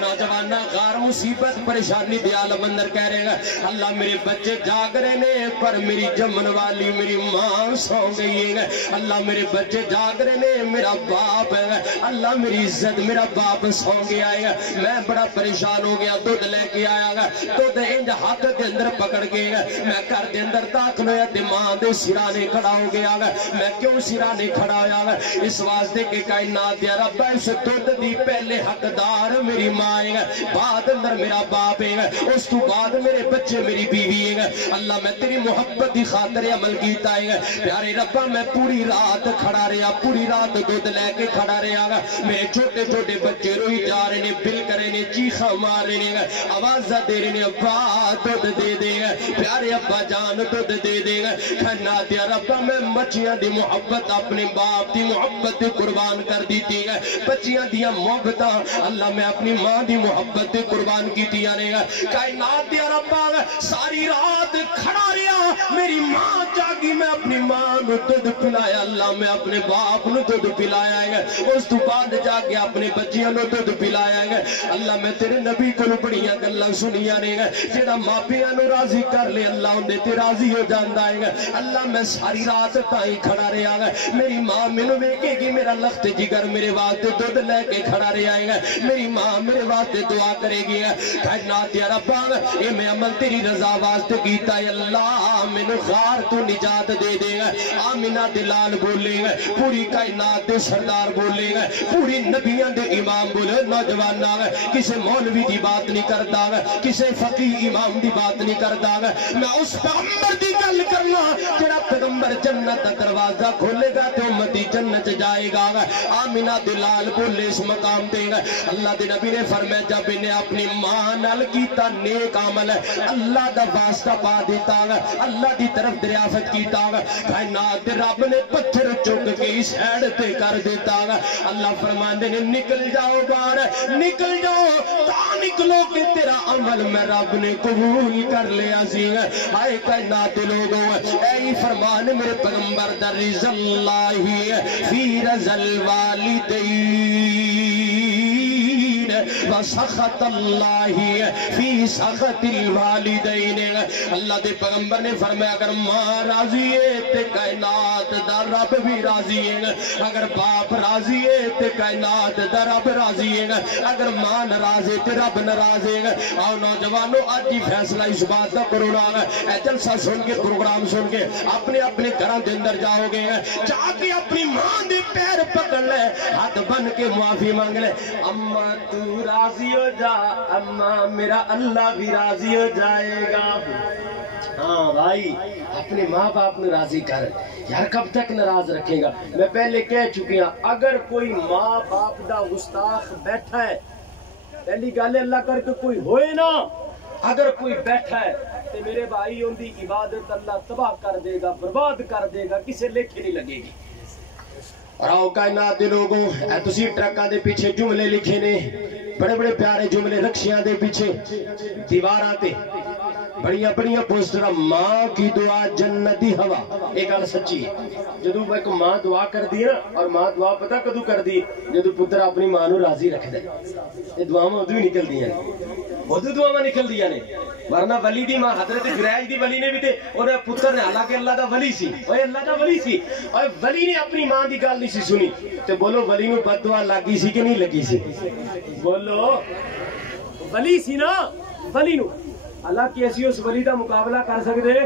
نوجوان غار مصیبت پریشانی دے عالم اندر کہہ رہے ہیں، اللہ میرے بچے جاگ رہے نے، پر میری جمن والی میری ماں سو گئی ہے، اللہ میرے بچے جاگ رہے نے، میرا باپ ہے، اللہ میری عزت میرا باپ سو گیا ہے، میں بڑا پریشان ہو گیا، دودھ لے کے آیا گا، دودھ انج ہاتھ دے اندر پکڑ کے میں گھر دے اندر داخل ہویا تے ماں دے سرانے کھڑا ہو گیا گا۔ میں کیوں سرانے کھڑا ہویا گا؟ اس واسطے کہ کائنات دے رب اس دودھ دی پہلے حقدار میری ماں ہے، بعد بعد اندر میرا باپ ہے اس تو بعد میرے بچے میری بیوی ہے اللہ میں تیری محبت دی خاطر عمل کیتا ہے پیارے ربا میں پوری رات کھڑا رہا پوری رات دودھ لے کے کھڑا رہا میرے چھوٹے چھوٹے بچے روئی جا رہے ہیں بل کرے نے چیخا مار رہے ہیں آوازہ دے رہے ہیں ابا دودھ دے دے گا پیارے ابا جان دودھ دے دے گا کھنا دیا ربا میں بچیاں دی محبت اپنے باپ دی محبت قربان کر دیتی ہے بچیاں دیا محبت اللہ میں اپنی ماں دی محبت قربان کی دیا رہے گا کائنات دیا ربا ساری رات کھڑا رہا میری ماں جاگی میں اپنی ماں نو دودھ پلایا اللہ میں اپنے باپ نو دودھ پلایا ہے اس تو بعد جا کے اپنے بچیاں نو دودھ پلایا ہے اللہ میں تیرے نبی کو بڑیاں گلاں سنیاں نے جڑا ماپیاں نو راضی کر لے اللہ اندے تے راضی ہو جاندا ہے اللہ میں ساری رات تائیں کھڑا رہا ہے میری ماں مینوں ویکھے گی میرا لخت جگر میرے واسطے دودھ لے کے کھڑا رہا ہے میری ماں میرے واسطے دعا کرے گی کائنات یا رب اے میں عمل تیری رضا واسطے کیتا ہے اللہ مینوں غار تو نجات دے دے گا آمینہ دلال بولے گا پوری کائنات دے سردار بولے گا پوری نبیاں دے امام بولے نوجوان کسے مولوی دی بات نہیں کرتا کسے فقیہ امام دی بات نہیں کرتا میں اس پیغمبر دی گل کرنا تیرا پیغمبر جنت دا دروازہ کھولے گا تو امتی جنت جائے گا آمینہ دلال بولے اس مقام دے گا اللہ دے نبی نے فرمایا جب انہیں اپنی ماں نال کیتا نیک عمل اللہ دا واسطہ پا دیتا اللہ دی طرف دریافت کیتا کائنات رب نے پتھر چک کے اس ہیڈ تے کر دیتا اللہ فرماندے نے نکل جاؤ باہر نکل جاؤ تا نکلو کہ تیرا عمل میں رب نے قبول کر لیا سی آئے کائنات لوگوں اے فرمان میرے پیغمبر در رضا اللہ فی رضا الوالدین وسخط اللہ فی سخط الوالدین اللہ دے پیغمبر نے فرمایا اگر ماں راضی ہے تے کائنات دا رب بھی راضی ہے اگر باپ راضی ہے تے کائنات دا رب راضی ہے اگر ماں ناراض ہے تے رب ناراض ہے آؤ نوجوانوں آج ہی فیصلہ اس بات کا کرنا ہے جلسہ سن کے پروگرام سن کے اپنے اپنے گھراں دے اندر جاؤ گے جا کے اپنی ماں دے پیر پکڑ لے ہاتھ بن کے معافی مانگ لے اما تو راضی ہو جا اما میرا اللہ بھی راضی ہو جائے گا ہاں بھائی اپنے ماں باپ نے راضی کر یار کب تک ناراض رکھے گا میں پہلے کہہ چکی ہوں اگر کوئی ماں باپ دا گستاخ بیٹھا ہے پہلی گل اللہ کر کے کوئی ہوئے نا اگر کوئی بیٹھا ہے تو میرے بھائی ان دی عبادت اللہ تباہ کر دے گا برباد کر دے گا کسے لکھے نہیں لگے گی اور آؤ کائنات دے لوگوں اے تسی ٹرکاں دے پیچھے جملے لکھے نے بڑے بڑے پیارے جملے رکشیاں دے پیچھے دیواراں تے بڑیاں بڑیاں پوسٹر ماں کی دعا جنتی ہوا ایک گل سچی ہے جدو ایک ماں دعا کر دی نا اور ماں دعا پتہ کدو کر دی جدو پتر اپنی ماں نو راضی رکھ دے یہ دعاواں ادو ہی نکل دیا ادو دعاواں نکل دیا نے ورنہ ولی دی ماں حضرت جرائج دی ولی نے بھی تے اور پتر نے حالانکہ اللہ دا ولی سی اور اللہ دا ولی سی اور ولی نے اپنی ماں دی گل نہیں سی سنی تے بولو ولی نو بد دعا لگی سی کہ نہیں لگی سی بولو ولی سی نا ولی نو اللہ کیسی اس ولی دا مقابلہ کر سکتے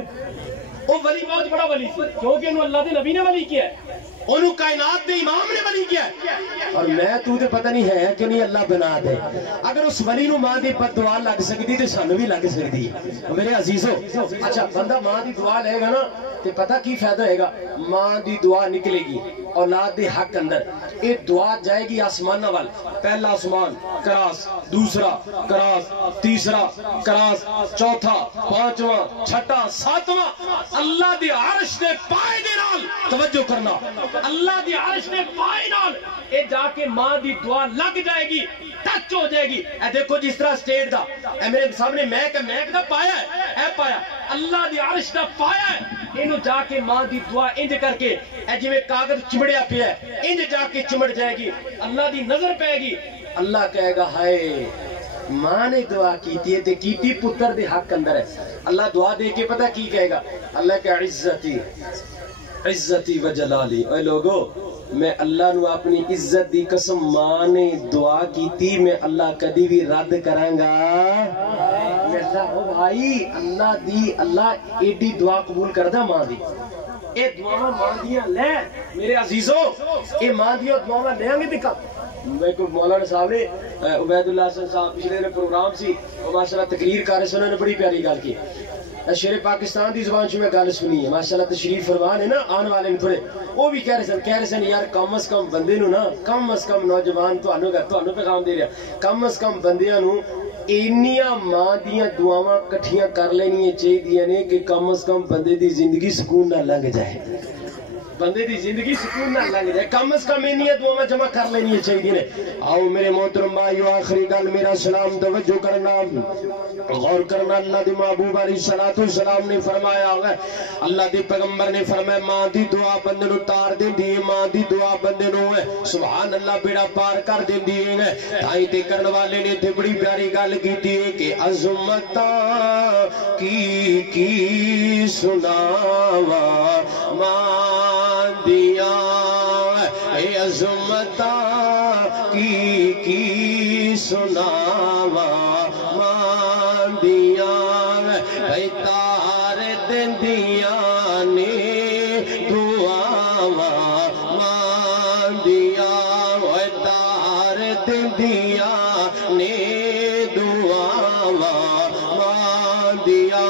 وہ ولی بہت بڑا ولی سی کیونکہ انہوں اللہ دے نبی نے ولی کیا ہے انہوں کائنات دے امام نے ولی کیا ہے اور میں تو تے پتہ نہیں ہے کہ نہیں اللہ بنا دے اگر اس ولی نو ماں دی بد دعا لگ سکتی تے سانو بھی لگ سکتی میرے عزیزو اچھا بندہ ماں دی دعا لے گا نا تے پتہ کی فائدہ ہوئے گا ماں دی دعا نکلے گی اولاد دے حق اندر یہ دعا جائے گی آسمان وال پہلا آسمان کراس دوسرا کراس تیسرا کراس چوتھا پانچواں چھٹا ساتواں اللہ دی عرش دے پائے دے نال توجہ کرنا اللہ دی عرش دے پائے نال اے جا کے ماں دی دعا لگ جائے گی ٹچ ہو جائے گی اے دیکھو جس طرح سٹیٹ دا اے میرے سامنے میک دا پایا ہے اے پایا اللہ دی عرش دا پایا ہے انہوں جا کے ماں دی دعا انج کر کے اے جی میں کاغذ چمڑیا پیا ہے انج جا کے چمڑ جائے گی اللہ دی نظر پائے گی اللہ کہے گا ہائے ماں نے دعا کیتی ہے تے کیتی پتر دے حق اندر ہے اللہ دعا دے کے پتہ کی کہے گا اللہ کہ عزتی و جلالی اے لوگو میں اللہ نو اپنی عزت دی قسم ماں نے دعا کیتی میں اللہ کدی بھی رد کروں گا میں اللہ او بھائی اللہ دی اللہ ایڈی دعا قبول کر دا ماں دی اے دعاواں ماندیاں لے میرے عزیزوں، اے ماندیاں دعاواں لے آنگے دکھا میں کو مولانا صاحب نے عبید اللہ حسن صاحب پچھلے نے پروگرام سی اور ماشاءاللہ تقریر کر رہے انہوں نے بڑی پیاری گل کی شیر پاکستان دی زبان چ میں گل سنی ہے ماشاءاللہ تشریف فرمان ہے نا آنے والے نے تھوڑے وہ بھی کہہ رہے سن یار کم از کم بندے نو نا کم از کم نوجوان تانوں پیغام دے رہا کم از کم بندیاں نو اینیاں ماں دیاں دعاواں کٹھیاں کر لینی چاہیے نے کہ کم از کم بندے دی زندگی سکون نہ لنگ جائے بندے دی زندگی سکون نہ لگ جائے کم از کم اینیاں دعاواں جمع کر لینی چاہیے نے آؤ میرے محترم بھائیو آخری گل میرا سلام توجہ کرنا غور کرنا اللہ دی محبوب علیہ الصلوۃ والسلام نے فرمایا ہے اللہ دی پیغمبر نے فرمایا ماں دی دعا بندے نو تار دیندی ہے ماں دی دعا بندے نو ہے سبحان اللہ بیڑا پار کر دیندی ہے تھائی تے کرن والے نے تے بڑی پیاری گل کیتی ہے کہ عظمتاں کی سناوا ماں دیا اے عظمتاں کی سناوا ماں دیا اے تار دندیاں نے دعاوا ماں دیا اے تار دندیاں نے دعاوا ماں دیا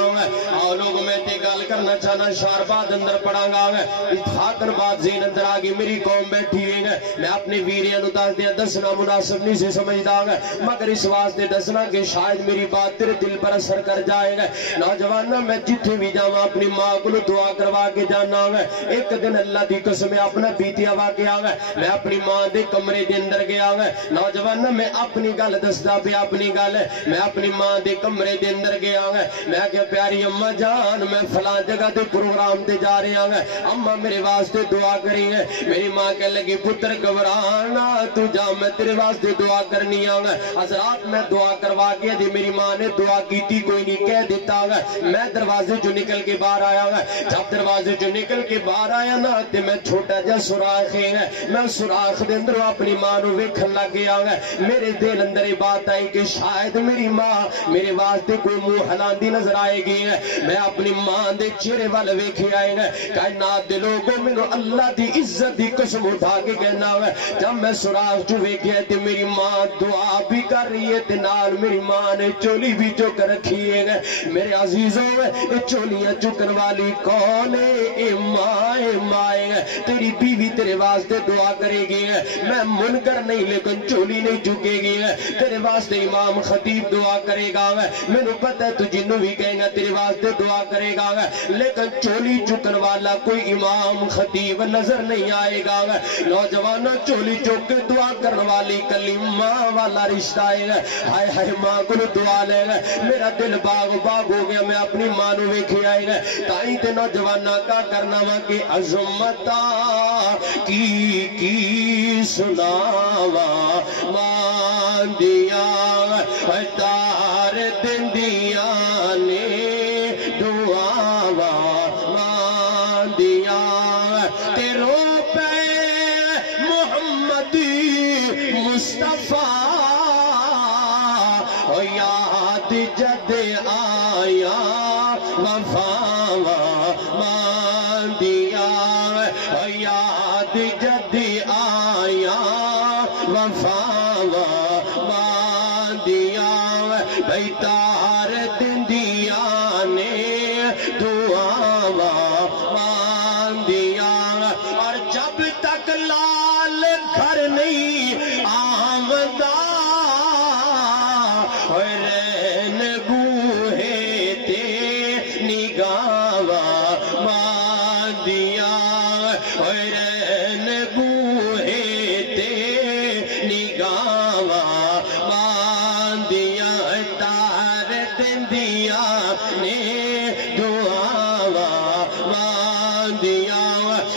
اور لوگ میں تے گل کرنا چاہنا شارباد اندر پڑھا گا اتحاقن بات زین اندر آگی میری قوم بیٹھی ہوئی ہے میں اپنے ویریاں نو دس دیا دسنا مناسب نہیں سے سمجھدا گا مگر اس واسطے دسنا کہ شاید میری بات تیرے دل پر اثر کر جائے گا نوجوانہ میں جتھے بھی جاواں اپنی ماں کو دعا کروا کے جانا گا ایک دن اللہ دی قسم اپنا بیتیا واقعہ گا میں اپنی ماں دے کمرے دے اندر گیا گا نوجوانہ میں اپنی گل دسدا پیا اپنی گل میں اپنی ماں دے کمرے دے اندر گیا گا میں کہ پیاری اماں جان میں فلاں جگہ تے پروگرام تے جا رہے ہیں اماں میرے واسطے دعا کریں گے میری ماں کہنے لگی پتر گھبرانا تو جا میں تیرے واسطے دعا کرنی آؤں گا حضرات میں دعا کروا کے دی میری ماں نے دعا کیتی کوئی نہیں کہہ دیتا گا میں دروازے جو نکل کے باہر آیا گا جب دروازے جو نکل کے باہر آیا نا تے میں چھوٹا جا سوراخ ہے میں سوراخ دے اندر اپنی ماں نو ویکھن لگ گیا گا میرے دل اندر یہ بات آئی کہ شاید میری ماں میرے واسطے کوئی منہ ہلاندی نظر آئے گی میں اپنی ماں دے چہرے وال ویکھے آئے گا کائنات دے لوگوں میں اللہ دی عزت دی قسم اٹھا کے کہنا ہے جب میں سوراخ جو ویکھیا تے میری ماں دعا بھی کر رہی ہے تے نال میری ماں نے چولی بھی چک رکھی ہے میرے عزیزوں اے چولیاں چکن والی کون ہے اے ماں ہے تیری بیوی تیرے واسطے دعا کرے گی میں منکر نہیں لیکن چولی نہیں چکے گی تیرے واسطے امام خطیب دعا کرے گا میں نے پتہ ہے تو جنوں بھی کہیں گا تیرے واسطے دعا کرے گا لیکن چولی چکن والا کوئی امام خطیب نظر نہیں آئے گا نوجوانوں چولی چک کے دعا کرنے والی کلی ماں والا رشتہ ہے ہائے ہائے ماں کو دعا لے گا میرا دل باغ باغ ہو گیا میں اپنی ماں نو ویکھے آئے گا تائیں تے نوجوانوں کا کرنا وا کہ عظمتاں کی سناوا ماں دیاں تار دندیاں نے دعاوا ماں دیاں تیرو پہ محمد مصطفیٰ یاد جد آیا وفاوا ماں دیاں یاد جد آیا وفاوا ماں دیاں بھئی تار دندیاں نے دعاوا ماں دیاں اور جب تک لال گھر نہیں آمدہ رین بوہے تے نگاوا ماں دیاں رین بوہے تے نگاوا ماں دیاں تار دندیاں نے دعاوا ماں دیاں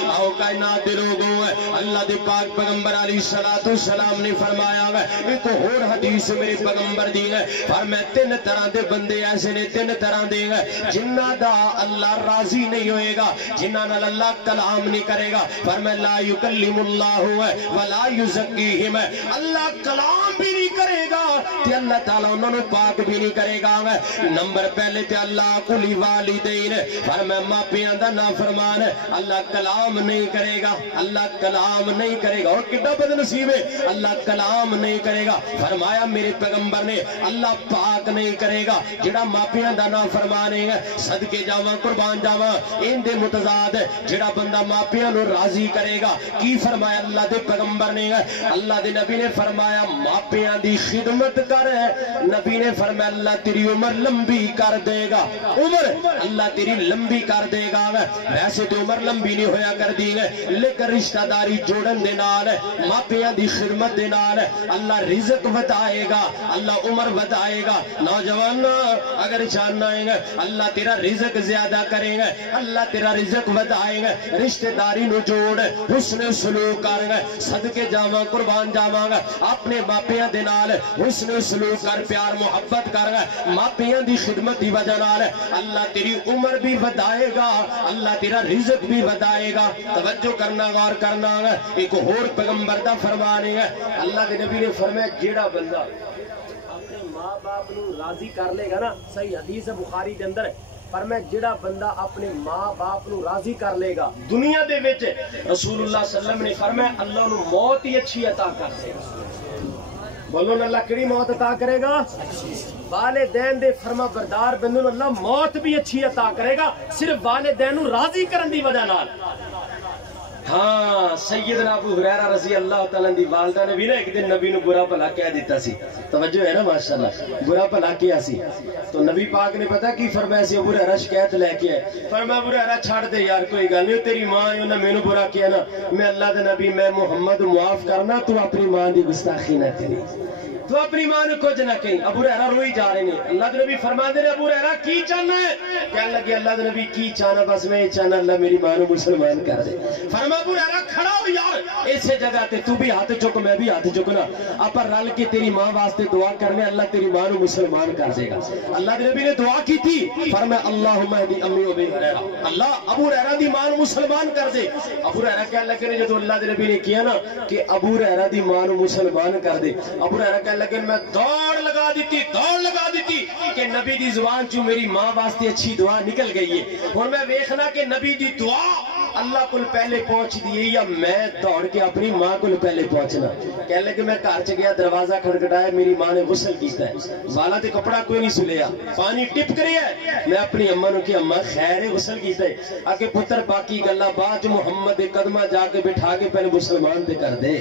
آؤ کائنات دے لوگوں اللہ دے پاک پیغمبر علیہ الصلوۃ والسلام نے فرمایا ہے ایک اور حدیث میرے پیغمبر دی ہے فرمایا تین طرح دے بندے ایسے نے تین طرح دے جنہاں دا اللہ راضی نہیں ہوئے گا جنہاں نال اللہ کلام نہیں کرے گا فرمایا لا یکلم اللہ ولا یزکیہم اللہ کلام بھی نہیں کرے گا تے اللہ تعالیٰ انہوں نے پاک بھی نہیں کرے گا. نمبر پہلے تے اللہ کلی والدین فرمایا ماپیاں دا نافرمان اللہ کلام نہیں کرے گا. اللہ کلام نہیں کرے گا. اور کتنا بد نصیب ہے, اللہ کلام نہیں کرے گا. فرمایا میرے پیغمبر نے اللہ پاک نہیں کرے گا. جڑا ماپیاں دا نافرمان ہے صدقے جاواں قربان جاواں ان دے متضاد جڑا بندہ ماپیاں نو راضی کرے گا. کی فرمایا اللہ دے پیغمبر نے, اللہ دے نبی نے فرمایا ماپیاں دی خدمت کر. نبی نے فرمایا اللہ تیری عمر لمبی کر دے گا. عمر اللہ تیری لمبی کر دے گا. ویسے تو عمر لمبی نہیں ہویا کر دی لیکن رشتہ داری جوڑن دے نال ماپیاں دی خدمت دے نال اللہ رزق ودائے گا, اللہ عمر ودائے گا. نوجوان اگر چاہنا ہے اللہ تیرا رزق زیادہ کرے گا, اللہ تیرا رزق ودائے گا. رشتہ داری نو جوڑ, حسن سلوک کر, صدقے جاواں قربان جاواں اپنے ماپیاں دے نال حسن سلوک کر, پیار محبت کر. ماپیاں دی خدمت دی وجہ نال اللہ تیری عمر بھی ودائے گا, اللہ تیرا رزق بھی ودائے گا. توجہ کرنا, غور کرنا. ایک اور پیغمبر دا فرمان ہے, اللہ کے نبی نے فرمایا جیڑا بندہ اپنے ماں باپ نو راضی کر لے گا نا, صحیح حدیث ہے بخاری دے اندر, فرمایا جڑا بندہ اپنے ماں باپ نو راضی کر لے گا دنیا دے وچ رسول اللہ صلی اللہ علیہ وسلم نے فرمایا اللہ نو موت ہی اچھی عطا کر دے گا. بولو نا اللہ کیڑی موت عطا کرے گا؟ والدین دے فرما بردار بندے نو اللہ موت بھی اچھی عطا کرے گا صرف والدین نو راضی کرن دی وجہ نال. ہاں سیدنا ابو ہریرہ رضی اللہ تعالیٰ دی والدہ نے بھی نا ایک دن نبی نو برا بھلا کہہ دیتا سی. توجہ ہے نا ماشاءاللہ, برا بھلا کیا سی تو نبی پاک نے پتا کی فرمایا سی, ابو ہریرہ شکایت لے کے آئے. فرمایا ابو ہریرہ چھاڑ دے یار کوئی گل نہیں, تیری ماں ہے انہیں مینوں برا کیا نا, میں اللہ دے نبی میں محمد معاف کرنا, تو اپنی ماں دی گستاخی نہ کری, تو اپنی ماں نے کچھ نہ کہیں. ابو ہریرہ روئی جا رہے ہیں. اللہ دے نبی فرما دے رہے ابو ہریرہ کی چاہنا ہے؟ کہنے لگے اللہ دے نبی کی چاہنا, بس میں یہ چاہنا اللہ میری ماں نے مسلمان کر دے. فرما ابو ہریرہ کھڑا ہو یار, ایسے جگہ تے تو بھی ہاتھ چک میں بھی ہاتھ چکنا, آپ رل کے تیری ماں واسطے دعا کرنے, اللہ تیری ماں نے مسلمان کر دے گا. اللہ دے نبی نے دعا کی تھی, فرمایا اللہم اہدی امی و ابی ہریرہ, اللہ ابو ہریرہ دی ماں نے مسلمان کر دے. ابو ہریرہ کہنے لگے جب اللہ دے نبی نے کیا نا کہ ابو ہریرہ دی ماں نے مسلمان کر دے, ابو ہریرہ کہنے لگے میں دوڑ لگا دیتی کہ نبی دی زبان چوں میری ماں واسطے اچھی دعا نکل گئی ہے. اور میں ویکھنا کہ نبی دی دعا اللہ کو پہلے پہنچ دیئے یا میں دوڑ کے اپنی ماں کو پہلے پہنچنا. کہنے لگے میں گھر چ گیا, دروازہ کھڑکھڑایا, میری ماں نے غسل کیتا ہے, والا تے کپڑا کوئی نہیں سلیا, پانی ٹپ کریا ہے. میں اپنی اماں نو کہ اماں خیر ہے غسل کیتا ہے, آگے پتر باقی گلا بعد محمد دے قدمہ جا کے بٹھا کے پہلے مسلمان تے کر دے.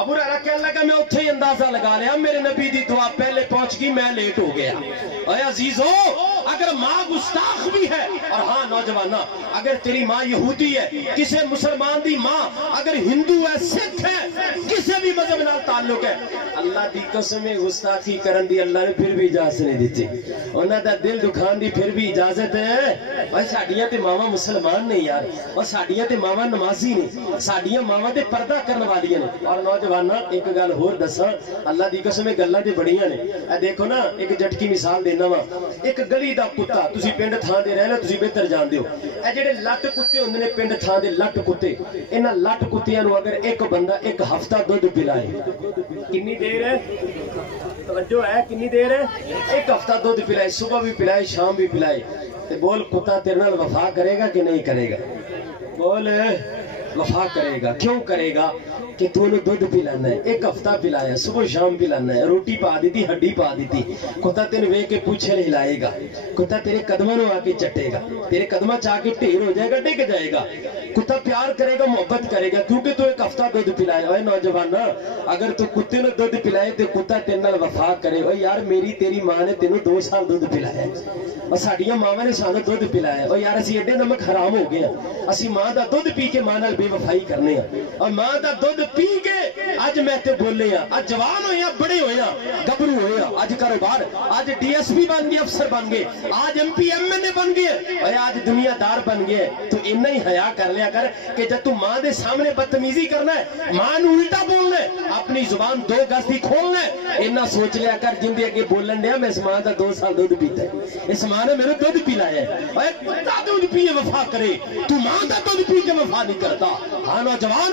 ابو ہریرہ کہنے لگا میں اتھے ہی اندازہ لگا لیا میرے نبی دی دعا پہلے پہنچ گئی, میں لیٹ ہو گیا. اے عزیزو اگر ماں گستاخ بھی ہے, اور ہاں نوجوانہ اگر تیری ماں یہودی ہے, کسے مسلمان دی ماں اگر ہندو ہے, سکھ ہے, کسے بھی مذہب نال تعلق ہے, اللہ دی قسم گستاخی کرن دی اللہ نے پھر بھی اجازت نہیں دیتی. انہاں دا دل دکھان دی پھر بھی اجازت ہے. اوے ساڈیاں تے ماواں مسلمان نہیں یار, اور ساڈیاں تے ماواں نمازی نہیں, ساڈیاں ماواں تے پردہ کرن والیاں نے. اور نوجوانہ ایک گل ہور دساں, اللہ دی قسم گلاں تے بڑیاں نے. اے دیکھو نا ایک جٹکی مثال دینا وا, ایک گلی دا کتا, تسی پنڈ تھاں دے رہنا, تسی بہتر جان دیو, اے جڑے لٹ کتے ہوندے نے پنڈ تھاں دے لٹ کتے, انہاں لٹ کتیاں نو اگر ایک بندہ ایک ہفتہ دودھ پلائے, کنی دیر ہے توجہ ہے, کنی دیر ہے, ایک ہفتہ دودھ پلائے, صبح بھی پلائے شام بھی پلائے, تے بول کتا تیرے نال وفا کرے گا کہ نہیں کرے گا؟ بول وفا کرے گا. کیوں کرے گا؟ کہ تو نے دودھ پلانا ہے, ایک ہفتہ پلایا, صبح شام پلانا ہے, روٹی پا دیتی, ہڈی پا دیتی, کتا تین وے کے پوچھے نہیں ہلائے گا, کتا تیرے قدموں آ کے چٹے گا, تیرے قدمہ چاہ کے ٹھیر ہو جائے گا, ڈگ جائے گا. کتا پیار کرے گا, محبت کرے گا, کیونکہ تو ایک ہفتہ دودھ پلائے. اوے نوجوانہ اگر تو کتے نے دودھ پلائے تو کتا تیرے نال وفا کرے. اوے یار میری تیری ماں نے تینوں 2 سال دودھ پلایا, اور ساڈیاں ماواں نے سانوں دودھ پلایا. اوے یار اسی ایڈے نمک حرام ہو گئے, اسی ماں دا دودھ پی کے ماں نال بے وفائی کرنے ہیں, اور ماں دا دودھ پی کے اج میں تے بولے ہیں, اج جوان ہوئے ہیں, بڑے ہوئے ہیں, گبرو ہوئے ہیں, اج کاروبار, اج ڈی ایس پی بن گئے, افسر بن گئے, آج ایم پی ایم این اے بن گئے, اور آج دنیا دار بن گئے. تو اتنا ہی حیا کر لیا کر کہ جب تو ماں دے سامنے بدتمیزی کرنا ہے, ماں نو الٹا بولنا ہے, اپنی زبان 2 گز دی کھولنا ہے, اتنا سوچ لیا کر جن دے اگے بولن دیا میں اس ماں دا 2 سال دودھ پیتا ہے, اس ماں نے میرے دودھ پلایا ہے. اے کتا دودھ پیے وفا کرے, تو ماں دا دودھ پی کے وفا نہیں کرتا. ہاں نوجوان